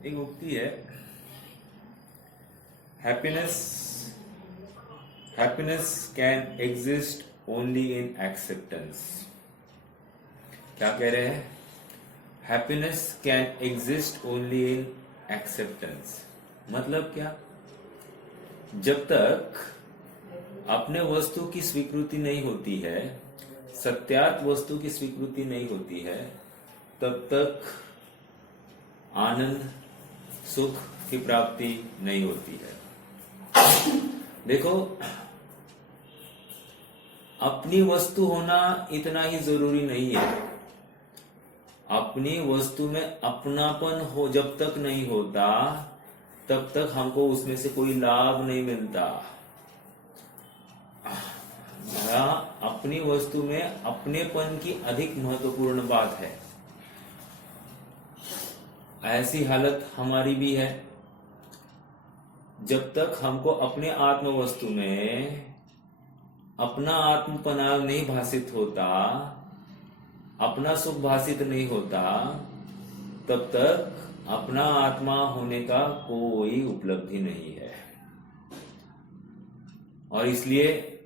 एक उक्ति है, happiness happiness can exist only in acceptance. क्या कह रहे हैं? Happiness can exist only in acceptance. मतलब क्या? जब तक अपने वस्तु की स्वीकृति नहीं होती है, सत्यार्थ वस्तु की स्वीकृति नहीं होती है, तब तक आनंद सुख की प्राप्ति नहीं होती है। देखो, अपनी वस्तु होना इतना ही जरूरी नहीं है। अपनी वस्तु में अपनापन हो जब तक नहीं होता, तब तक हमको उसमें से कोई लाभ नहीं मिलता। अपनी वस्तु में अपनेपन की अधिक महत्वपूर्ण बात है। ऐसी हालत हमारी भी है। जब तक हमको अपने आत्म वस्तु में अपना आत्मपना नहीं भाषित होता, अपना सुख भाषित नहीं होता, तब तक अपना आत्मा होने का कोई उपलब्धि नहीं है। और इसलिए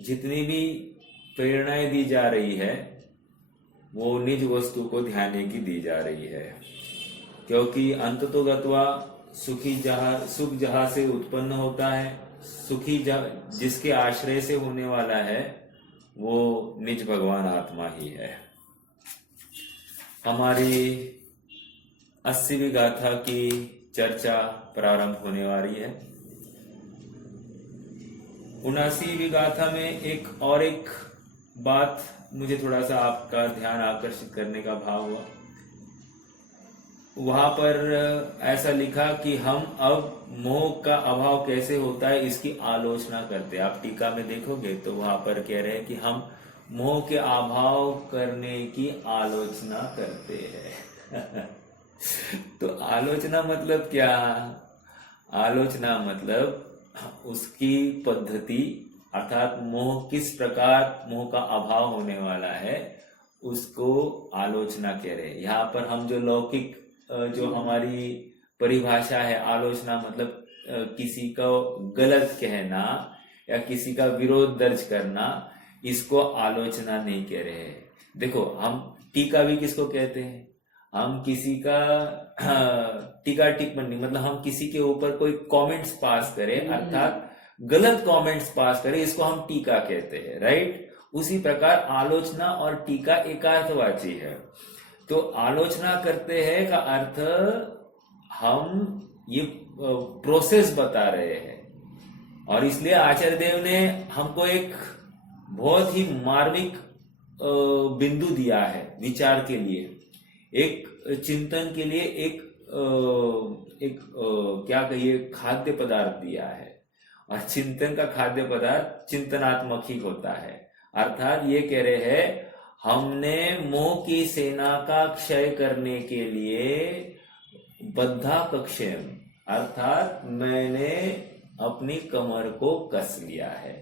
जितनी भी प्रेरणाएं दी जा रही है, वो निज वस्तु को ध्यान की दी जा रही है। क्योंकि अंततोगत्वा सुख जहां से उत्पन्न होता है, सुखी जिसके आश्रय से होने वाला है, वो निज भगवान आत्मा ही है। हमारी 80वीं गाथा की चर्चा प्रारंभ होने वाली है। 79वीं गाथा में एक बात मुझे थोड़ा सा आपका ध्यान आकर्षित करने का भाव हुआ। वहां पर ऐसा लिखा कि हम अब मोह का अभाव कैसे होता है इसकी आलोचना करते हैं। आप टीका में देखोगे तो वहां पर कह रहे हैं कि हम मोह के अभाव करने की आलोचना करते हैं। तो आलोचना मतलब क्या? आलोचना मतलब उसकी पद्धति, अर्थात मोह किस प्रकार मोह का अभाव होने वाला है, उसको आलोचना कह रहे हैं। यहाँ पर हम जो लौकिक जो हमारी परिभाषा है, आलोचना मतलब किसी को गलत कहना या किसी का विरोध दर्ज करना, इसको आलोचना नहीं कह रहे हैं। देखो, हम टीका भी किसको कहते हैं? हम किसी का टीका टिप्पणी मतलब हम किसी के ऊपर कोई कमेंट्स पास करें, अर्थात गलत कमेंट्स पास करें, इसको हम टीका कहते हैं, राइट? उसी प्रकार आलोचना और टीका एकार्थवाची है। तो आलोचना करते हैं का अर्थ हम ये प्रोसेस बता रहे हैं। और इसलिए आचार्य देव ने हमको एक बहुत ही मार्मिक बिंदु दिया है विचार के लिए, एक चिंतन के लिए, एक क्या कहिए, खाद्य पदार्थ दिया है। और चिंतन का खाद्य पदार्थ चिंतनात्मक ही होता है। अर्थात ये कह रहे हैं, हमने मोह की सेना का क्षय करने के लिए बद्धा कक्षेम, अर्थात मैंने अपनी कमर को कस लिया है।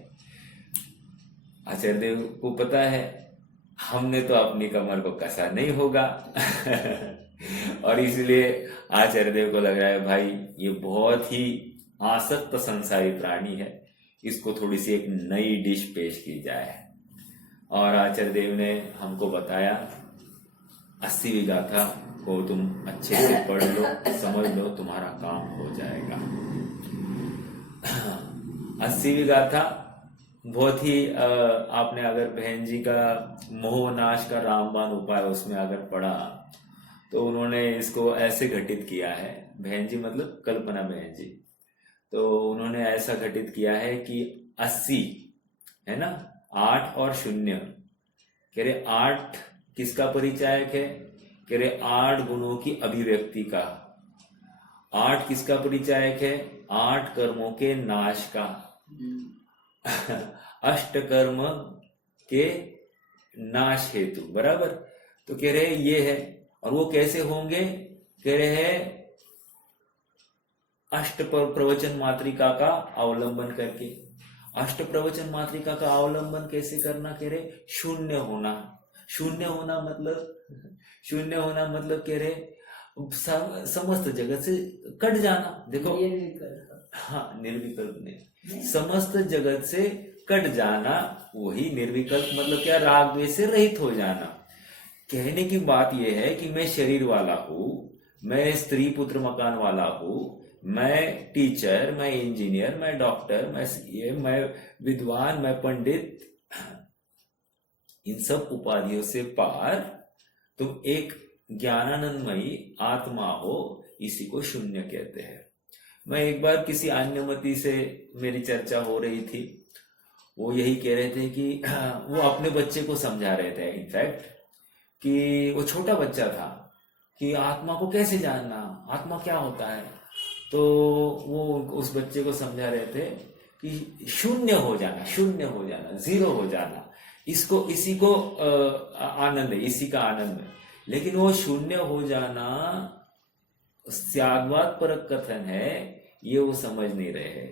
आचार्य देव को पता है हमने तो अपनी कमर को कसा नहीं होगा। और इसलिए आचार्य देव को लग रहा है, भाई ये बहुत ही आसक्त संसारी प्राणी है, इसको थोड़ी सी एक नई डिश पेश की जाए। और आचार्य देव ने हमको बताया, 80वीं गाथा को तुम अच्छे से पढ़ लो, समझ लो, तुम्हारा काम हो जाएगा। 80वीं गाथा बहुत ही आपने अगर बहन जी का मोह नाश का रामबाण उपाय उसमें अगर पढ़ा तो उन्होंने इसको ऐसे घटित किया है। बहन जी मतलब कल्पना बहन जी। तो उन्होंने ऐसा घटित किया है कि 80 है ना, 8 और 0, कह रहे 8 किसका परिचायक है? कह रहे 8 गुणों की अभिव्यक्ति का। 8 किसका परिचायक है? 8 कर्मों के नाश का। 8 कर्म के नाश हेतु, बराबर। तो कह रहे ये है। और वो कैसे होंगे? कह रहे हैं अष्ट प्रवचन मात्रिका का अवलंबन करके। अष्ट प्रवचन मात्रिका का अवलंबन कैसे करना? कह रहे शून्य होना। शून्य होना मतलब कह रहे समस्त जगत से कट जाना। देखो, हाँ, निर्विकल्प नहीं, समस्त जगत से कट जाना, वही निर्विकल्प मतलब क्या, राग द्वेष से रहित हो जाना। कहने की बात यह है कि मैं शरीर वाला हूं, मैं स्त्री पुत्र मकान वाला हूं, मैं टीचर, मैं इंजीनियर, मैं डॉक्टर, मैं सीए, मैं विद्वान, मैं पंडित, इन सब उपाधियों से पार तुम एक ज्ञानानंदमयी आत्मा हो, इसी को शून्य कहते हैं। मैं एक बार किसी अन्यमति से मेरी चर्चा हो रही थी, वो यही कह रहे थे कि वो अपने बच्चे को समझा रहे थे, इनफैक्ट कि वो छोटा बच्चा था, कि आत्मा को कैसे जानना, आत्मा क्या होता है। तो वो उस बच्चे को समझा रहे थे कि शून्य हो जाना, शून्य हो जाना, जीरो हो जाना, इसी को आनंद है, इसी का आनंद है। लेकिन वो शून्य हो जाना त्यागवाद परक कथन है, ये वो समझ नहीं रहे।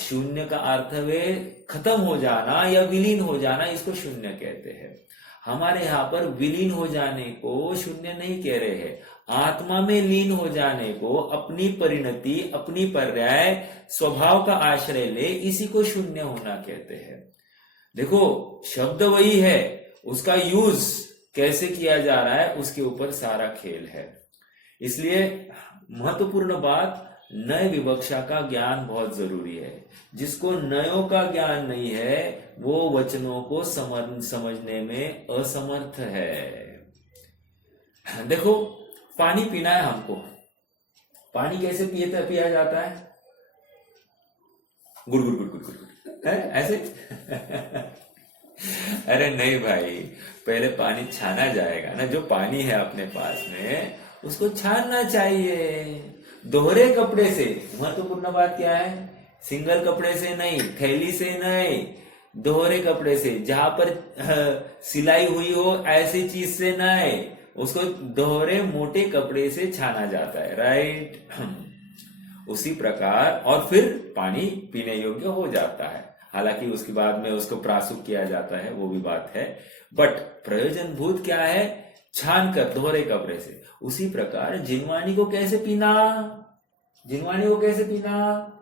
शून्य का अर्थ वे खत्म हो जाना या विलीन हो जाना, इसको शून्य कहते हैं। हमारे यहाँ पर विलीन हो जाने को शून्य नहीं कह रहे हैं, आत्मा में लीन हो जाने को, अपनी परिणति, अपनी पर्याय स्वभाव का आश्रय ले, इसी को शून्य होना कहते हैं। देखो, शब्द वही है, उसका यूज कैसे किया जा रहा है उसके ऊपर सारा खेल है। इसलिए महत्वपूर्ण बात, नय विवक्षा का ज्ञान बहुत जरूरी है। जिसको नयों का ज्ञान नहीं है वो वचनों को समझने में असमर्थ है। देखो, पानी पीना है हमको, पानी कैसे पिया जाता है? गुड़ गुड़ गुड़ गुड़ गुड़, ऐसे अरे नहीं भाई, पहले पानी छाना जाएगा ना। जो पानी है अपने पास में उसको छानना चाहिए, दोहरे कपड़े से। महत्वपूर्ण बात क्या है? सिंगल कपड़े से नहीं, थैली से नहीं, दोहरे कपड़े से, जहां पर सिलाई हुई हो ऐसी चीज से नहीं, उसको दोहरे मोटे कपड़े से छाना जाता है, राइट? उसी प्रकार और फिर पानी पीने योग्य हो जाता है। हालांकि उसके बाद में उसको प्रासुक किया जाता है, वो भी बात है, बट प्रयोजन भूत क्या है? छान कर दोहरे कपड़े से। उसी प्रकार जिनवाणी को कैसे पीना? जिनवाणी को कैसे पीना?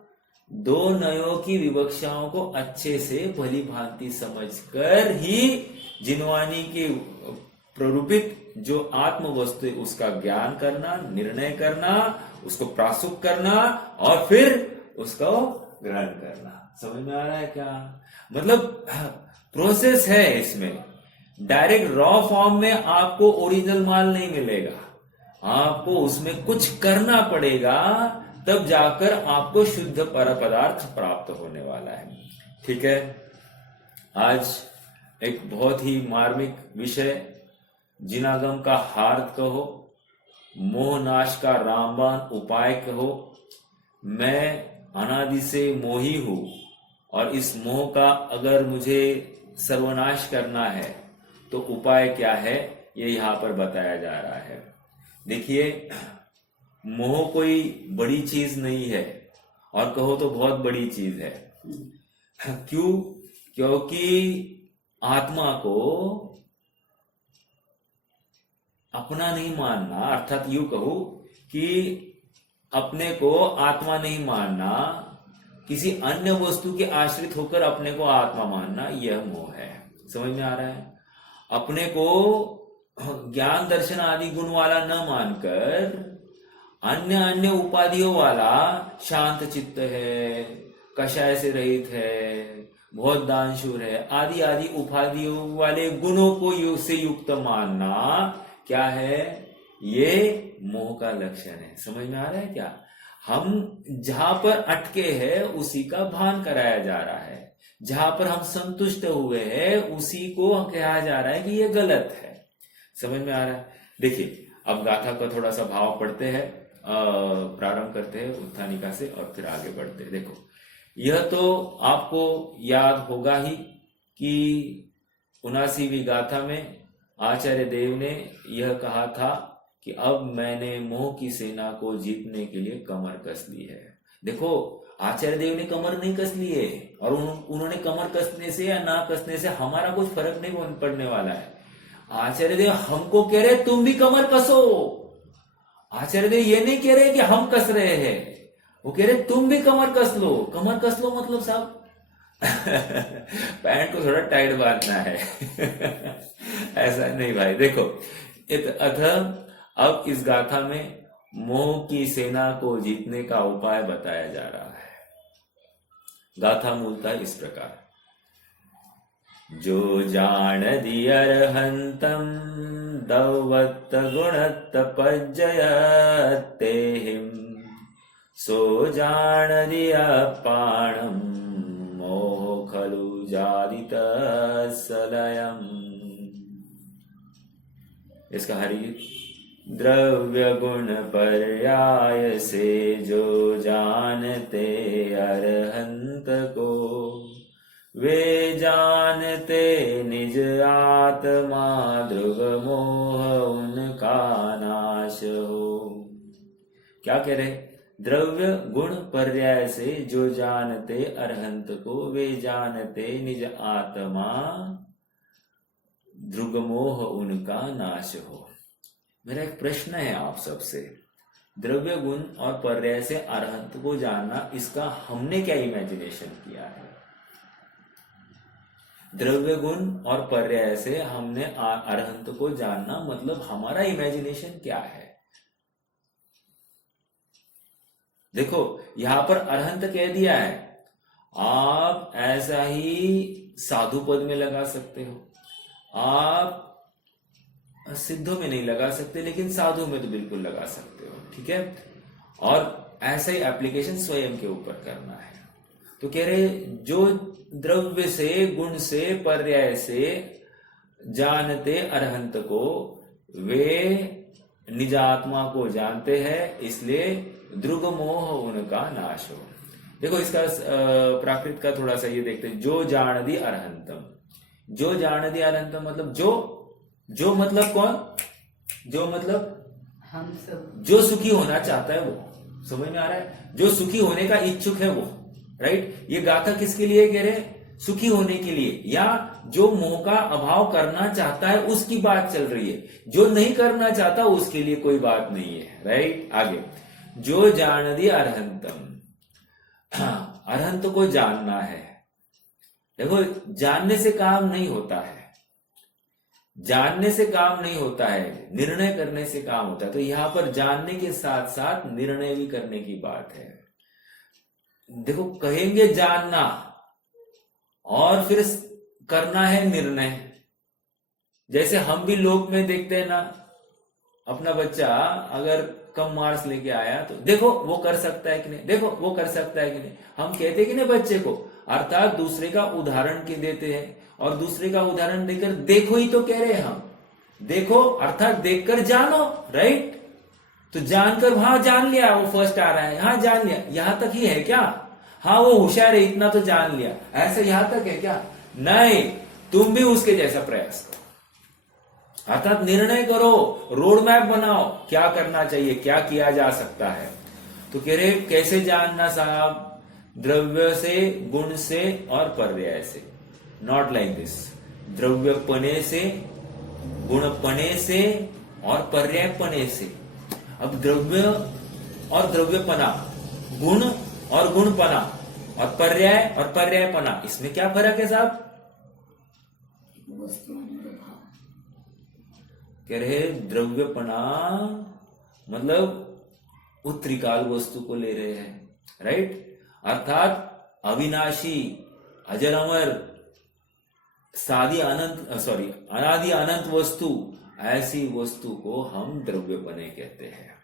दो नयों की विवक्षाओं को अच्छे से भली भांति समझकर ही जिनवाणी के प्ररूपित जो आत्म वस्तु है उसका ज्ञान करना, निर्णय करना, उसको प्रासुक करना और फिर उसको ग्रहण करना। समझ में आ रहा है क्या? मतलब प्रोसेस है इसमें। डायरेक्ट रॉ फॉर्म में आपको ओरिजिनल माल नहीं मिलेगा, आपको उसमें कुछ करना पड़ेगा, तब जाकर आपको शुद्ध पर पदार्थ प्राप्त होने वाला है। ठीक है, आज एक बहुत ही मार्मिक विषय, जिनागम का हार्द कहो, मोहनाश का रामबाण उपाय कहो। मैं अनादि से मोही हूं और इस मोह का अगर मुझे सर्वनाश करना है तो उपाय क्या है, ये यहां पर बताया जा रहा है। देखिए, मोह कोई बड़ी चीज नहीं है, और कहो तो बहुत बड़ी चीज है। क्यों? क्योंकि आत्मा को अपना नहीं मानना, अर्थात यूं कहो कि अपने को आत्मा नहीं मानना, किसी अन्य वस्तु के आश्रित होकर अपने को आत्मा मानना, यह मोह है। समझ में आ रहा है? अपने को ज्ञान दर्शन आदि गुण वाला न मानकर अन्य अन्य उपाधियों वाला, शांत चित्त है, कषाय से रहित है, बहुत दानशूर है, आदि आदि उपाधियों वाले गुणों को से युक्त मानना क्या है? ये मोह का लक्षण है। समझ में आ रहा है क्या? हम जहां पर अटके हैं उसी का भान कराया जा रहा है, जहां पर हम संतुष्ट हुए हैं उसी को कहा जा रहा है कि ये गलत है। समझ में आ रहा है? देखिए, अब गाथा का थोड़ा सा भाव पढ़ते हैं, प्रारंभ करते हैं उत्थानिका से और फिर आगे बढ़ते हैं। देखो, यह तो आपको याद होगा ही कि 79वीं गाथा में आचार्य देव ने यह कहा था कि अब मैंने मोह की सेना को जीतने के लिए कमर कस ली है। देखो, आचार्य देव ने कमर नहीं कस ली है, और उन्होंने कमर कसने से या ना कसने से हमारा कुछ फर्क नहीं पड़ने वाला है। आचार्य देव हमको कह रहे तुम भी कमर कसो। आचार्य देव ये नहीं कह रहे कि हम कस रहे हैं, वो कह रहे तुम भी कमर कस लो। कमर कस लो मतलब साहब पैंट को थोड़ा टाइट बांधना है ऐसा नहीं भाई। देखो अतः अब इस गाथा में मोह की सेना को जीतने का उपाय बताया जा रहा है। गाथा मूलतः इस प्रकार, जो जान दियर्हंतम दौवत्त गुणत्त पज्जयत्तेहिम, सो जान दिया पाणम मोह खलु जादित सलयम। इसका हरि, द्रव्य गुण पर्याय से जो जानते अरहंत को, वे जानते निज आत्मा ध्रुव मोह उनका नाश हो। क्या कह रहे? द्रव्य गुण पर्याय से जो जानते अरहंत को, वे जानते निज आत्मा ध्रुव मोह उनका नाश हो। मेरा एक प्रश्न है आप सबसे, द्रव्य गुण और पर्याय से अरहंत को जानना, इसका हमने क्या इमेजिनेशन किया है? द्रव्य गुण और पर्याय से हमने अरहंत को जानना, मतलब हमारा इमेजिनेशन क्या है? देखो यहां पर अरहंत कह दिया है, आप ऐसा ही साधु पद में लगा सकते हो, आप सिद्धों में नहीं लगा सकते, लेकिन साधु में तो बिल्कुल लगा सकते हो, ठीक है। और ऐसा ही एप्लीकेशन स्वयं के ऊपर करना है। तो कह रहे जो द्रव्य से गुण से पर्याय से जानते अरहंत को, वे निज आत्मा को जानते हैं, इसलिए ध्रुव मोह उनका नाश हो। देखो इसका प्राकृत का थोड़ा सा ये देखते हैं, जो जान दी अरहंतम। जो जान दी अरहंतम मतलब जो मतलब कौन? जो मतलब हम सब। जो सुखी होना चाहता है वो, समझ में आ रहा है? जो सुखी होने का इच्छुक है वो, राइट। ये गाथा किसके लिए कह रहे? सुखी होने के लिए, या जो मोह का अभाव करना चाहता है उसकी बात चल रही है। जो नहीं करना चाहता उसके लिए कोई बात नहीं है, राइट। आगे, जो जान दी अरहंतम, अरहंत को जानना है। देखो जानने से काम नहीं होता है, जानने से काम नहीं होता है, निर्णय करने से काम होता है। तो यहां पर जानने के साथ साथ निर्णय भी करने की बात है। देखो कहेंगे जानना और फिर करना है निर्णय। जैसे हम भी लोक में देखते हैं ना, अपना बच्चा अगर कम मार्क्स लेके आया तो देखो वो कर सकता है कि नहीं, देखो वो कर सकता है कि नहीं, हम कहते कि नहीं बच्चे को, अर्थात दूसरे का उदाहरण के देते हैं। और दूसरे का उदाहरण देकर देखो ही तो कह रहे हैं हम, देखो अर्थात देखकर जानो, राइट। तो जानकर वहां जान लिया वो फर्स्ट आ रहा है, हाँ जान लिया, यहां तक ही है क्या? हाँ वो होशियार है इतना तो जान लिया, ऐसा यहां तक है क्या? नहीं, तुम भी उसके जैसा प्रयास करो, अर्थात निर्णय करो, रोड मैप बनाओ, क्या करना चाहिए, क्या किया जा सकता है। तो कह रहे कैसे जानना साहब? द्रव्य से, गुण से और पर्याय से। नॉट लाइक दिस, द्रव्यपने से, गुणपने से और पर्यायपने से। अब द्रव्य और द्रव्यपना, गुण और गुणपना, और पर्याय और पर्यायपना, इसमें क्या फर्क है साहब? कह रहे द्रव्यपना मतलब उत्तरीकाल वस्तु को ले रहे हैं, राइट। अर्थात अविनाशी, अजर अमर, सादी अनंत अनादि अनंत वस्तु, ऐसी वस्तु को हम द्रव्यपने कहते हैं।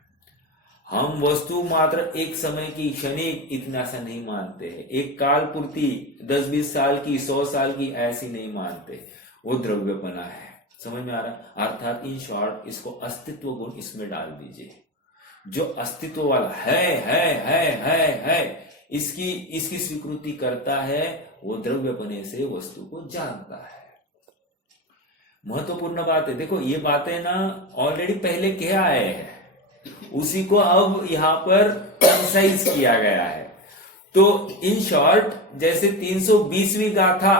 हम वस्तु मात्र एक समय की, क्षणिक, इतना सा नहीं मानते हैं। एक काल पूर्ति 10-20 साल की, 100 साल की, ऐसी नहीं मानते, वो द्रव्यपना है। समझ में आ रहा? अर्थात इन शॉर्ट इसको अस्तित्व गुण इसमें डाल दीजिए। जो अस्तित्व वाला है, इसकी स्वीकृति करता है, वो द्रव्यपने से वस्तु को जानता है। महत्वपूर्ण बात है। देखो ये बातें ना ऑलरेडी पहले कह आए हैं, उसी को अब यहां पर कंसाइज किया गया है। तो इन शॉर्ट जैसे 320वीं गाथा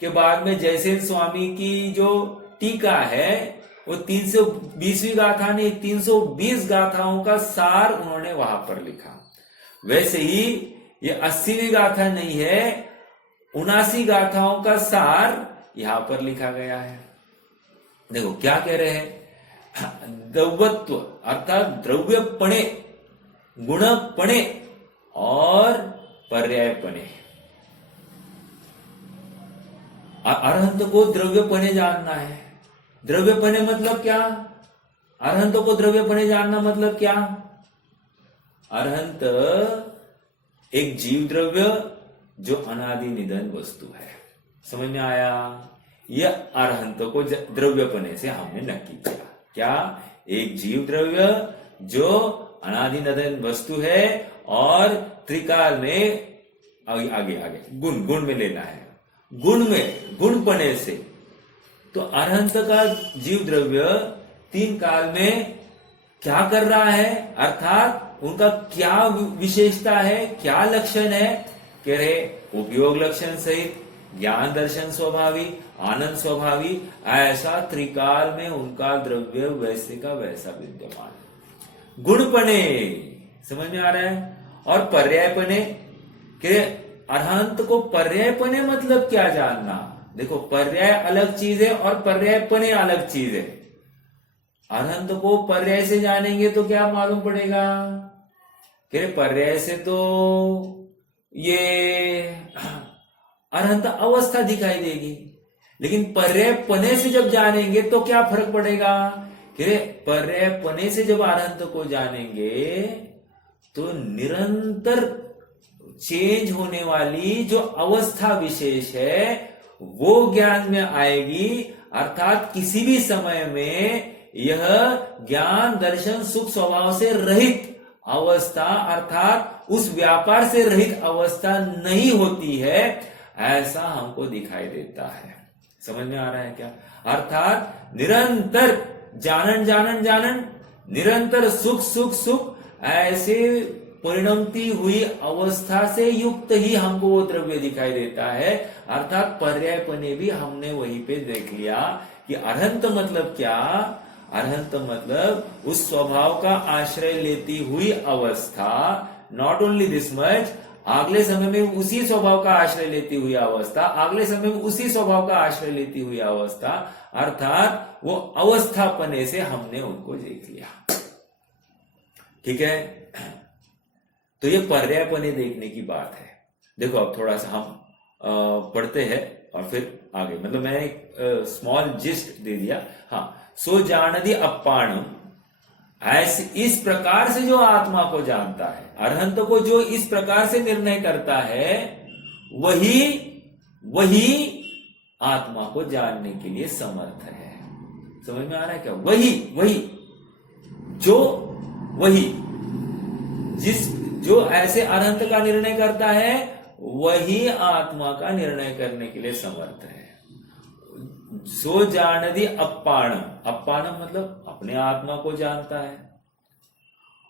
के बाद में जयसेन स्वामी की जो टीका है, वो 320वीं गाथा नहीं, 320 गाथाओं का सार उन्होंने वहां पर लिखा। वैसे ही ये 80वीं गाथा नहीं है, 79 गाथाओं का सार यहां पर लिखा गया है। देखो क्या कह रहे हैं, द्रव्यत्व अर्थात द्रव्यपणे, गुणपणे और पर्यायपणे। अरहंत को द्रव्यपणे जानना है। द्रव्यपणे मतलब क्या? अरहंत को द्रव्यपणे जानना मतलब क्या? अरहंत एक जीव द्रव्य जो अनादि निधन वस्तु है। समझ में आया? यह अरहंत को द्रव्यपणे से हमने नक्की किया। क्या? एक जीव द्रव्य जो अनादि निधन वस्तु है और त्रिकाल में आगे गुण में लेना है, गुण में, गुणपणे से। तो अरहंत का जीव द्रव्य 3 काल में क्या कर रहा है, अर्थात उनका क्या विशेषता है, क्या लक्षण है? कह रहे उपयोग लक्षण सहित ज्ञान दर्शन स्वभावी, आनंद स्वभावी, ऐसा त्रिकाल में उनका द्रव्य वैसे का वैसा विद्यमान है। गुणपणे, समझ में आ रहा है? और पर्यायपणे, के अरहंत को पर्यायपणे मतलब क्या जानना? देखो पर्याय अलग चीज है और पर्यायपणे अलग चीज है। अरहंत को पर्याय से जानेंगे तो क्या मालूम पड़ेगा? कि पर्याय से तो ये अरहंत अवस्था दिखाई देगी, लेकिन पर्यायपणे से जब जानेंगे तो क्या फर्क पड़ेगा? कि पर्यायपणे से जब अरहंत को जानेंगे तो निरंतर चेंज होने वाली जो अवस्था विशेष है वो ज्ञान में आएगी। अर्थात किसी भी समय में यह ज्ञान दर्शन सुख स्वभाव से रहित अवस्था, अर्थात उस व्यापार से रहित अवस्था नहीं होती है, ऐसा हमको दिखाई देता है। समझ में आ रहा है क्या? अर्थात निरंतर जानन, निरंतर सुख सुख सुख, ऐसे परिणमती हुई अवस्था से युक्त ही हमको वो द्रव्य दिखाई देता है। अर्थात पर्यायपणे भी हमने वहीं पे देख लिया कि अरहंत मतलब क्या? अरहंत मतलब उस स्वभाव का आश्रय लेती हुई अवस्था। नॉट ओनली दिस मच, अगले समय में उसी स्वभाव का आश्रय लेती हुई अवस्था, अगले समय में उसी स्वभाव का आश्रय लेती हुई अवस्था, अर्थात वो अवस्थापने से हमने उनको देख लिया। ठीक है, तो ये पर्यायपणे देखने की बात है। देखो अब थोड़ा सा हम पढ़ते हैं और फिर आगे, मतलब मैंने एक स्मॉल जिस्ट दे दिया। हाँ, सो जानदि अप्पाणम, ऐसे इस प्रकार से जो आत्मा को जानता है, अरहंत को जो इस प्रकार से निर्णय करता है, वही आत्मा को जानने के लिए समर्थ है। समझ में आ रहा है क्या? वही जो ऐसे अरहंत का निर्णय करता है वही आत्मा का निर्णय करने के लिए समर्थ है। सो जानदि अप्पाणम, अप्पाणम मतलब अपने आत्मा को जानता है।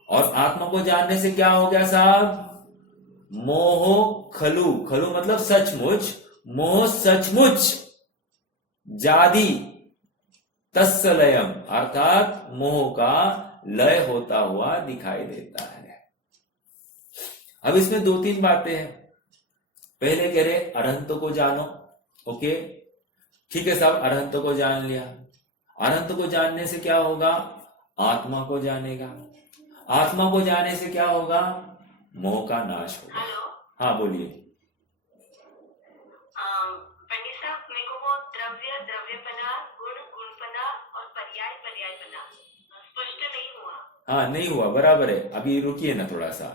और आत्मा को जानने से क्या हो गया साहब? मोहो खलु, खलु मतलब सचमुच, मोह सचमुच, जादी तत्सलयम, अर्थात मोह का लय होता हुआ दिखाई देता है। अब इसमें 2-3 बातें हैं। पहले कह रहे अरहंत को जानो। ओके, ठीक है साहब, अरहंत को जान लिया। अरहंत को जानने से क्या होगा? आत्मा को जानेगा। आत्मा को जाने से क्या होगा? मोह का नाश होगा। हाँ बोलिए। पंडित साहब, मेरे को वो द्रव्य, द्रव्यपना, गुण, गुणपना और पर्याय, पर्यायपना स्पष्ट नहीं हुआ। हाँ नहीं हुआ, बराबर है। अभी रुकिए ना थोड़ा सा,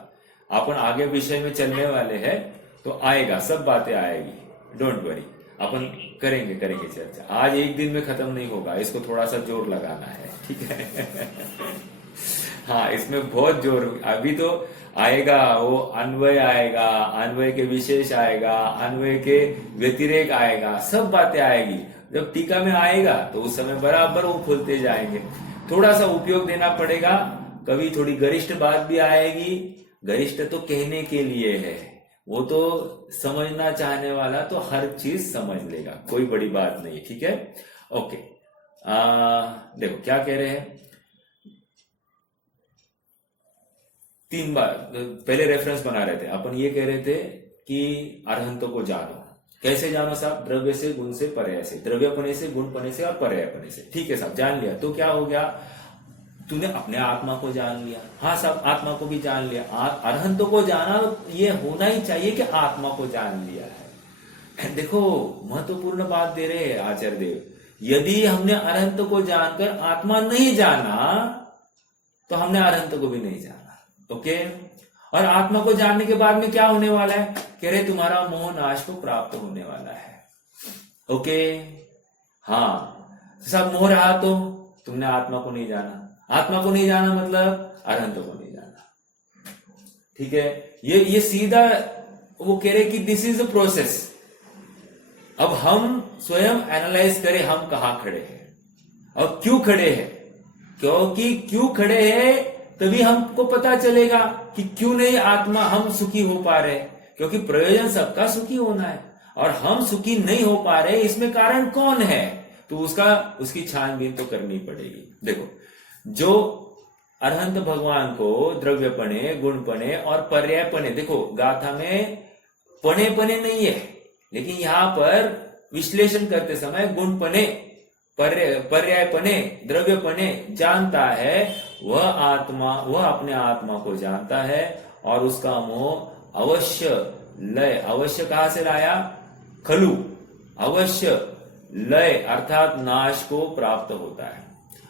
अपन आगे विषय में चलने वाले हैं तो आएगा, सब बातें आएगी, डोंट वरी, अपन करेंगे चर्चा। आज एक दिन में खत्म नहीं होगा, इसको थोड़ा सा जोर लगाना है, ठीक है? हाँ, इसमें बहुत जोर, अभी तो आएगा वो अन्वय आएगा, अन्वय के विशेष आएगा, अन्वय के व्यतिरेक आएगा, सब बातें आएगी। जब टीका में आएगा तो उस समय बराबर वो खुलते जाएंगे। थोड़ा सा उपयोग देना पड़ेगा, कभी थोड़ी गरिष्ठ बात भी आएगी। गरिष्ठ तो कहने के लिए है, वो तो समझना चाहने वाला तो हर चीज समझ लेगा, कोई बड़ी बात नहीं, ठीक है? ओके, देखो क्या कह रहे हैं, 3 बार पहले रेफरेंस बना रहे थे अपन, ये कह रहे थे कि अरहंतों को जानो। कैसे जानो साहब? द्रव्य से, गुण से, पर्याय से। द्रव्यपने से, गुणपने से और पर्यायपने से। ठीक है साहब, जान लिया तो क्या हो गया? तूने अपने आत्मा को जान लिया। हाँ साहब, आत्मा को भी जान लिया। अरहंतों को जाना ये होना ही चाहिए कि आत्मा को जान लिया है। देखो महत्वपूर्ण बात दे रहे हैं आचार्य देव। यदि हमने अरहंत को जानकर आत्मा नहीं जाना तो हमने अरहंत को भी नहीं जाना। ओके, और आत्मा को जानने के बाद में क्या होने वाला है? कह रहे तुम्हारा मोह नाश को प्राप्त होने वाला है। ओके, हाँ सब मोह रहा तो तुमने आत्मा को नहीं जाना। आत्मा को नहीं जाना मतलब अरहंत को नहीं जाना। ठीक है, ये सीधा वो कह रहे कि दिस इज अ प्रोसेस। अब हम स्वयं एनालाइज करें हम कहां खड़े हैं और क्यों खड़े हैं। क्योंकि क्यों खड़े हैं तभी हमको पता चलेगा कि क्यों नहीं आत्मा हम सुखी हो पा रहे। क्योंकि प्रयोजन सबका सुखी होना है और हम सुखी नहीं हो पा रहे, इसमें कारण कौन है? तो उसकी छानबीन तो करनी पड़ेगी। देखो, जो अरहंत भगवान को द्रव्यपने, गुणपने और पर्यायपने, देखो गाथा में पने पने नहीं है, लेकिन यहां पर विश्लेषण करते समय गुणपने, पर्यायपने, द्रव्यपने जानता है, वह आत्मा, वह अपने आत्मा को जानता है और उसका मोह अवश्य लय, अवश्य कहां से लाया? खलु, अवश्य लय अर्थात नाश को प्राप्त होता है।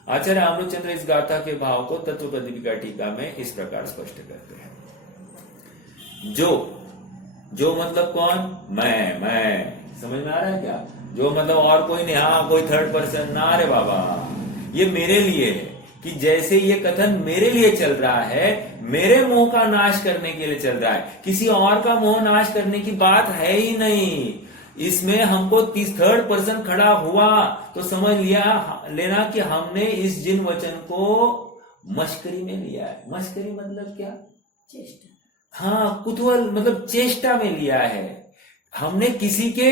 आचार्य अमृतचंद्र इस गाथा के भाव को तत्व प्रदीपिका टीका में इस प्रकार स्पष्ट करते हैं। जो मतलब कौन? मैं। समझ में आ रहा है क्या? जो मतलब और कोई नहीं, हाँ कोई थर्ड पर्सन ना रे बाबा, ये मेरे लिए है। कि जैसे ये कथन मेरे लिए चल रहा है, मेरे मोह का नाश करने के लिए चल रहा है, किसी और का मोह नाश करने की बात है ही नहीं। इसमें हमको थर्ड पर्सन खड़ा हुआ तो समझ लेना कि हमने इस जिन वचन को मश्करी में लिया है। मश्करी मतलब क्या? चेष्टा। हाँ, कुतूहल मतलब चेष्टा में लिया है। हमने किसी के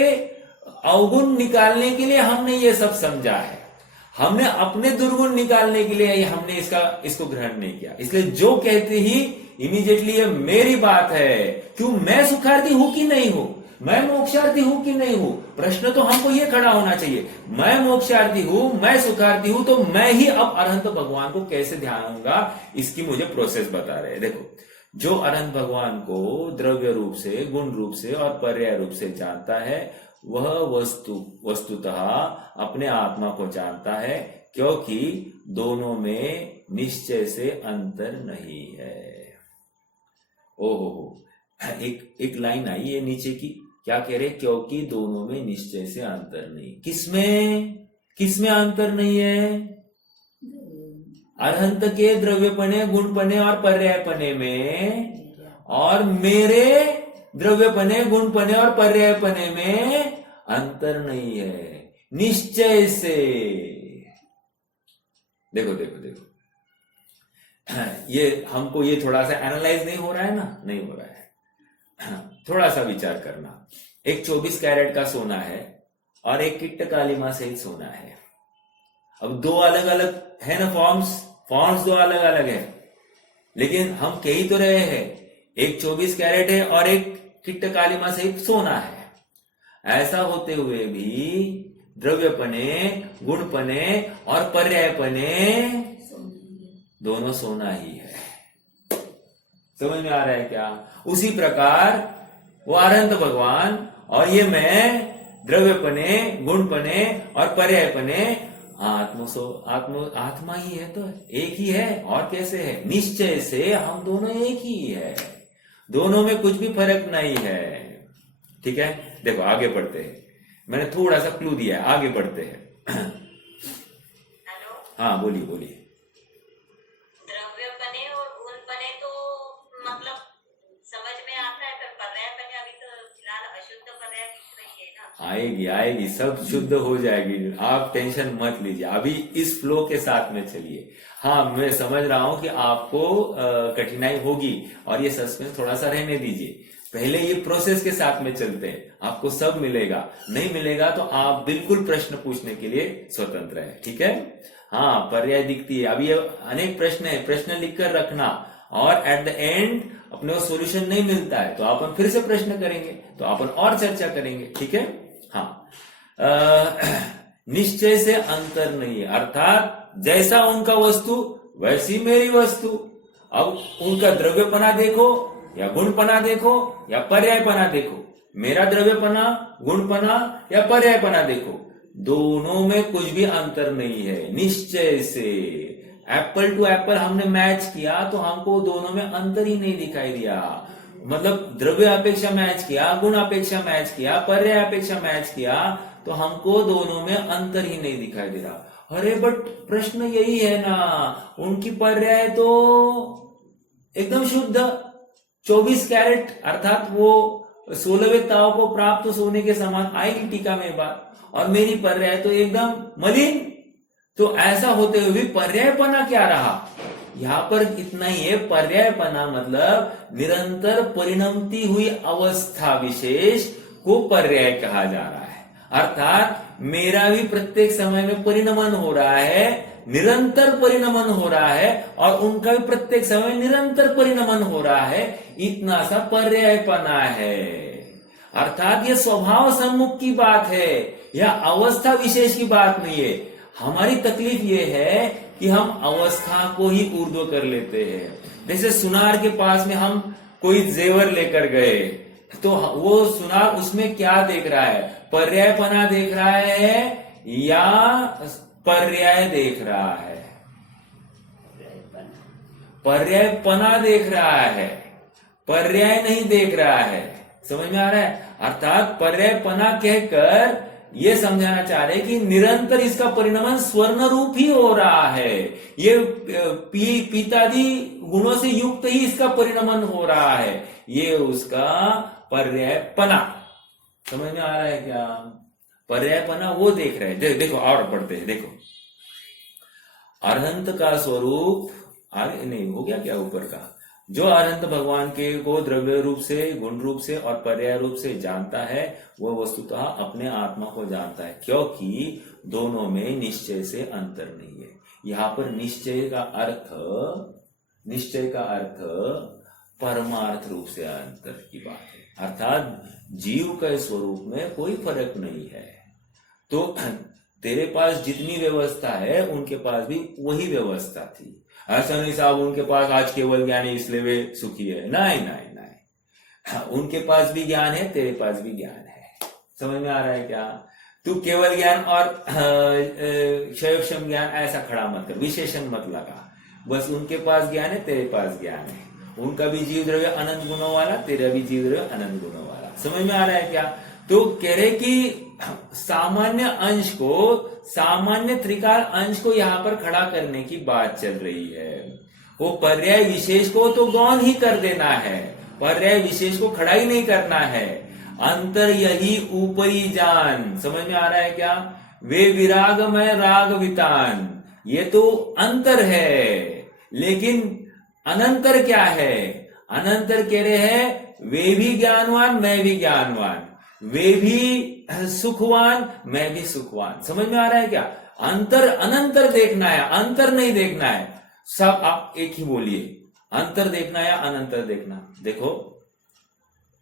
अवगुण निकालने के लिए हमने ये सब समझा है। हमने अपने दुर्गुण निकालने के लिए हमने इसको ग्रहण नहीं किया। इसलिए जो कहते ही इमीडिएटली ये मेरी बात है। क्यों? मैं सुखार्थी हूं कि नहीं हूं? मैं मोक्षार्थी हूं कि नहीं हूं? प्रश्न तो हमको ये खड़ा होना चाहिए। मैं मोक्षार्थी हूं, मैं सुखार्थी हूं, तो मैं ही अब अरहंत भगवान को कैसे ध्यानूंगा, इसकी मुझे प्रोसेस बता रहे हैं। देखो, जो अरहंत भगवान को द्रव्य रूप से, गुण रूप से और पर्याय रूप से जानता है, वह वस्तुतः अपने आत्मा को जानता है, क्योंकि दोनों में निश्चय से अंतर नहीं है। ओहो, एक लाइन आई है नीचे की, क्या कह रहे? क्योंकि दोनों में निश्चय से अंतर नहीं। किसमें अंतर नहीं है? अरहंत के द्रव्यपने, गुणपने और पर्यायपने में, और मेरे द्रव्यपने, गुणपने और पर्यायपने में अंतर नहीं है निश्चय से। देखो ये हमको ये थोड़ा सा एनालाइज नहीं हो रहा है ना? नहीं हो रहा है। थोड़ा सा विचार करना। एक 24 कैरेट का सोना है और एक किट्ट कालीमा सहित सोना है। अब दो अलग अलग है ना, फॉर्म्स दो अलग अलग है, लेकिन हम कह ही तो रहे हैं एक 24 कैरेट है और एक किट्ट कालीमा सहित सोना है। ऐसा होते हुए भी द्रव्यपने, गुणपने और पर्यायपने दोनों सोना ही है। समझ में आ रहा है क्या? उसी प्रकार वो अरहंत भगवान और ये मैं, द्रव्यपने, गुणपने और पर्यायपने आत्मा ही है, तो एक ही है। और कैसे है? निश्चय से हम दोनों एक ही है, दोनों में कुछ भी फर्क नहीं है। ठीक है, देखो आगे बढ़ते हैं। मैंने थोड़ा सा क्लू दिया है, आगे बढ़ते हैं। हेलो, हाँ बोलिए। द्रव्यपने और गुणपने तो मतलब समझ में आता है, पर पर्यायपने अभी तो फिलहाल अशुद्ध पर्याय दिख रही है ना। आएगी, सब शुद्ध हो जाएगी, आप टेंशन मत लीजिए। अभी इस फ्लो के साथ में चलिए। हाँ, मैं समझ रहा हूं कि आपको कठिनाई होगी और ये सस्पेंस थोड़ा सा रहने दीजिए। पहले ये प्रोसेस के साथ में चलते हैं, आपको सब मिलेगा, नहीं मिलेगा तो आप बिल्कुल प्रश्न पूछने के लिए स्वतंत्र है, ठीक है। हाँ, पर्याय दिखती है, अभी ये अनेक प्रश्न है, प्रश्न लिखकर रखना, और एट द एंड अपने को सोल्यूशन नहीं मिलता है तो अपन फिर से प्रश्न करेंगे, तो अपन और चर्चा करेंगे, ठीक है। हाँ, निश्चय से अंतर नहीं है, अर्थात जैसा उनका वस्तु वैसी मेरी वस्तु। अब उनका द्रव्यपना देखो या गुणपना देखो या पर्यायपना देखो, मेरा द्रव्यपना, गुणपना या पर्यायपना देखो, दोनों में कुछ भी अंतर नहीं है। निश्चय से एप्पल टू एप्पल हमने मैच किया तो हमको दोनों में अंतर ही नहीं दिखाई दिया। मतलब द्रव्य अपेक्षा मैच किया, गुण अपेक्षा मैच किया, पर्याय अपेक्षा मैच किया, तो हमको दोनों में अंतर ही नहीं दिखाई दे रहा। अरे बट प्रश्न यही है ना, उनकी पर्याय तो एकदम शुद्ध 24 कैरेट, अर्थात वो 16वें ताव को प्राप्त सोने के समान आएगी टीका में बात, और मेरी पर्याय तो एकदम मलिन। तो ऐसा होते हुए भी पर्यायपना क्या रहा? यहां पर इतना ही है, पर्यायपना मतलब निरंतर परिणमती हुई अवस्था विशेष को पर्याय कहा जा रहा है। अर्थात मेरा भी प्रत्येक समय में परिणमन हो रहा है, निरंतर परिणमन हो रहा है, और उनका भी प्रत्येक समय निरंतर परिणमन हो रहा है, इतना सा पर्यायपना है। अर्थात ये स्वभाव सम्मुख की बात है, यह अवस्था विशेष की बात नहीं है। हमारी तकलीफ ये है कि हम अवस्था को ही ऊर्ध्व कर लेते हैं। जैसे सुनार के पास में हम कोई जेवर लेकर गए, तो वो सुनार उसमें क्या देख रहा है? पर्यायपना देख रहा है या पर्याय देख रहा है? पर्यायपना देख रहा है, पर्याय नहीं देख रहा है। समझ में आ रहा है? अर्थात पर्यायपना कहकर ये समझाना चाह रहे कि निरंतर इसका परिणमन स्वर्ण रूप ही हो रहा है, ये पितादि गुणों से युक्त ही इसका परिणमन हो रहा है, ये उसका पर्यायपना। समझ में आ रहा है क्या? पर्यायपना वो देख रहे हैं। देखो और पढ़ते हैं, देखो अरहंत का स्वरूप आगे नहीं हो गया क्या ऊपर का? जो अरहंत भगवान के को द्रव्य रूप से, गुण रूप से और पर्याय रूप से जानता है, वह वस्तुतः अपने आत्मा को जानता है, क्योंकि दोनों में निश्चय से अंतर नहीं है। यहाँ पर निश्चय का अर्थ परमार्थ रूप से अंतर की बात है। अर्थात जीव के स्वरूप में कोई फर्क नहीं है। तो तेरे पास जितनी व्यवस्था है उनके पास भी वही व्यवस्था थी। ऐसा नहीं साहब उनके पास आज केवल ज्ञान है इसलिए वे सुखी है, नहीं नहीं नहीं, उनके पास भी ज्ञान है, तेरे पास भी ज्ञान है। समझ में आ रहा है क्या? तू केवल ज्ञान और क्षयक्षम ज्ञान ऐसा खड़ा मत कर, विशेषण मत लगा। बस उनके पास ज्ञान है, तेरे पास ज्ञान है। उनका भी जीव द्रव्य अनंत गुणों वाला, तेरा भी जीव द्रव्य अनंत गुणों वाला। समझ में आ रहा है क्या? तो कह रहे कि सामान्य अंश को, सामान्य त्रिकाल अंश को यहां पर खड़ा करने की बात चल रही है। वो पर्याय विशेष को तो गौण ही कर देना है, पर्याय विशेष को खड़ा ही नहीं करना है। अंतर यही ऊपरी जान। समझ में आ रहा है क्या? वे विराग में राग वितान, ये तो अंतर है, लेकिन अनंतर क्या है? अनंतर कह रहे हैं वे भी ज्ञानवान, मैं भी ज्ञानवान, वे भी सुखवान, मैं भी सुखवान। समझ में आ रहा है क्या? अंतर अनंतर देखना है, अंतर नहीं देखना है। सब आप एक ही बोलिए, अंतर देखना या अनंतर देखना। देखो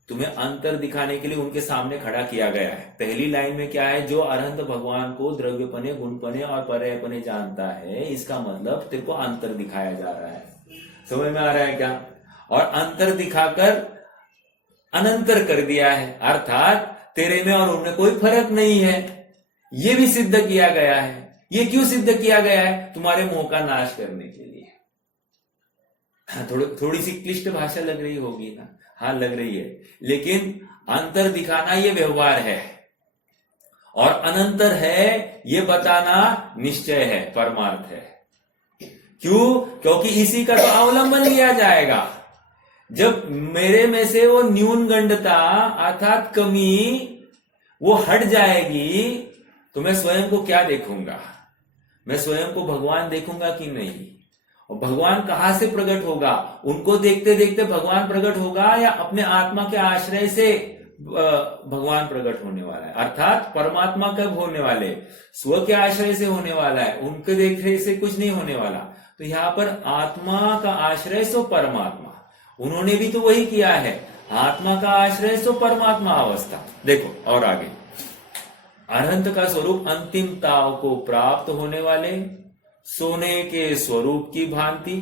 तुम्हें अंतर दिखाने के लिए उनके सामने खड़ा किया गया है। पहली लाइन में क्या है? जो अरहंत भगवान को द्रव्यपने, गुणपने और पर्यायपने जानता है, इसका मतलब तेरे को अंतर दिखाया जा रहा है। समझ में आ रहा है क्या? और अंतर दिखाकर अनंतर कर दिया है, अर्थात तेरे में और उनमें कोई फर्क नहीं है। यह भी सिद्ध किया गया है। ये क्यों सिद्ध किया गया है? तुम्हारे मोह का नाश करने के लिए। थोड़ी सी क्लिष्ट भाषा लग रही होगी ना? हाँ लग रही है, लेकिन अंतर दिखाना ये व्यवहार है और अनंतर है ये बताना निश्चय है, परमार्थ है। क्यों? क्योंकि इसी का तो अवलंबन लिया जाएगा। जब मेरे में से वो न्यून गंडता अर्थात कमी वो हट जाएगी, तो मैं स्वयं को क्या देखूंगा? मैं स्वयं को भगवान देखूंगा कि नहीं? और भगवान कहाँ से प्रकट होगा? उनको देखते देखते भगवान प्रकट होगा या अपने आत्मा के आश्रय से भगवान प्रकट होने वाला है? अर्थात परमात्मा कब होने वाले? स्व के आश्रय से होने वाला है, उनके देखने से कुछ नहीं होने वाला। तो यहाँ पर आत्मा का आश्रय सो परमात्मा, उन्होंने भी तो वही किया है, आत्मा का आश्रय सो परमात्मा अवस्था। देखो और आगे, अनंत का स्वरूप अंतिमताओं को प्राप्त होने वाले, सोने के स्वरूप की भांति,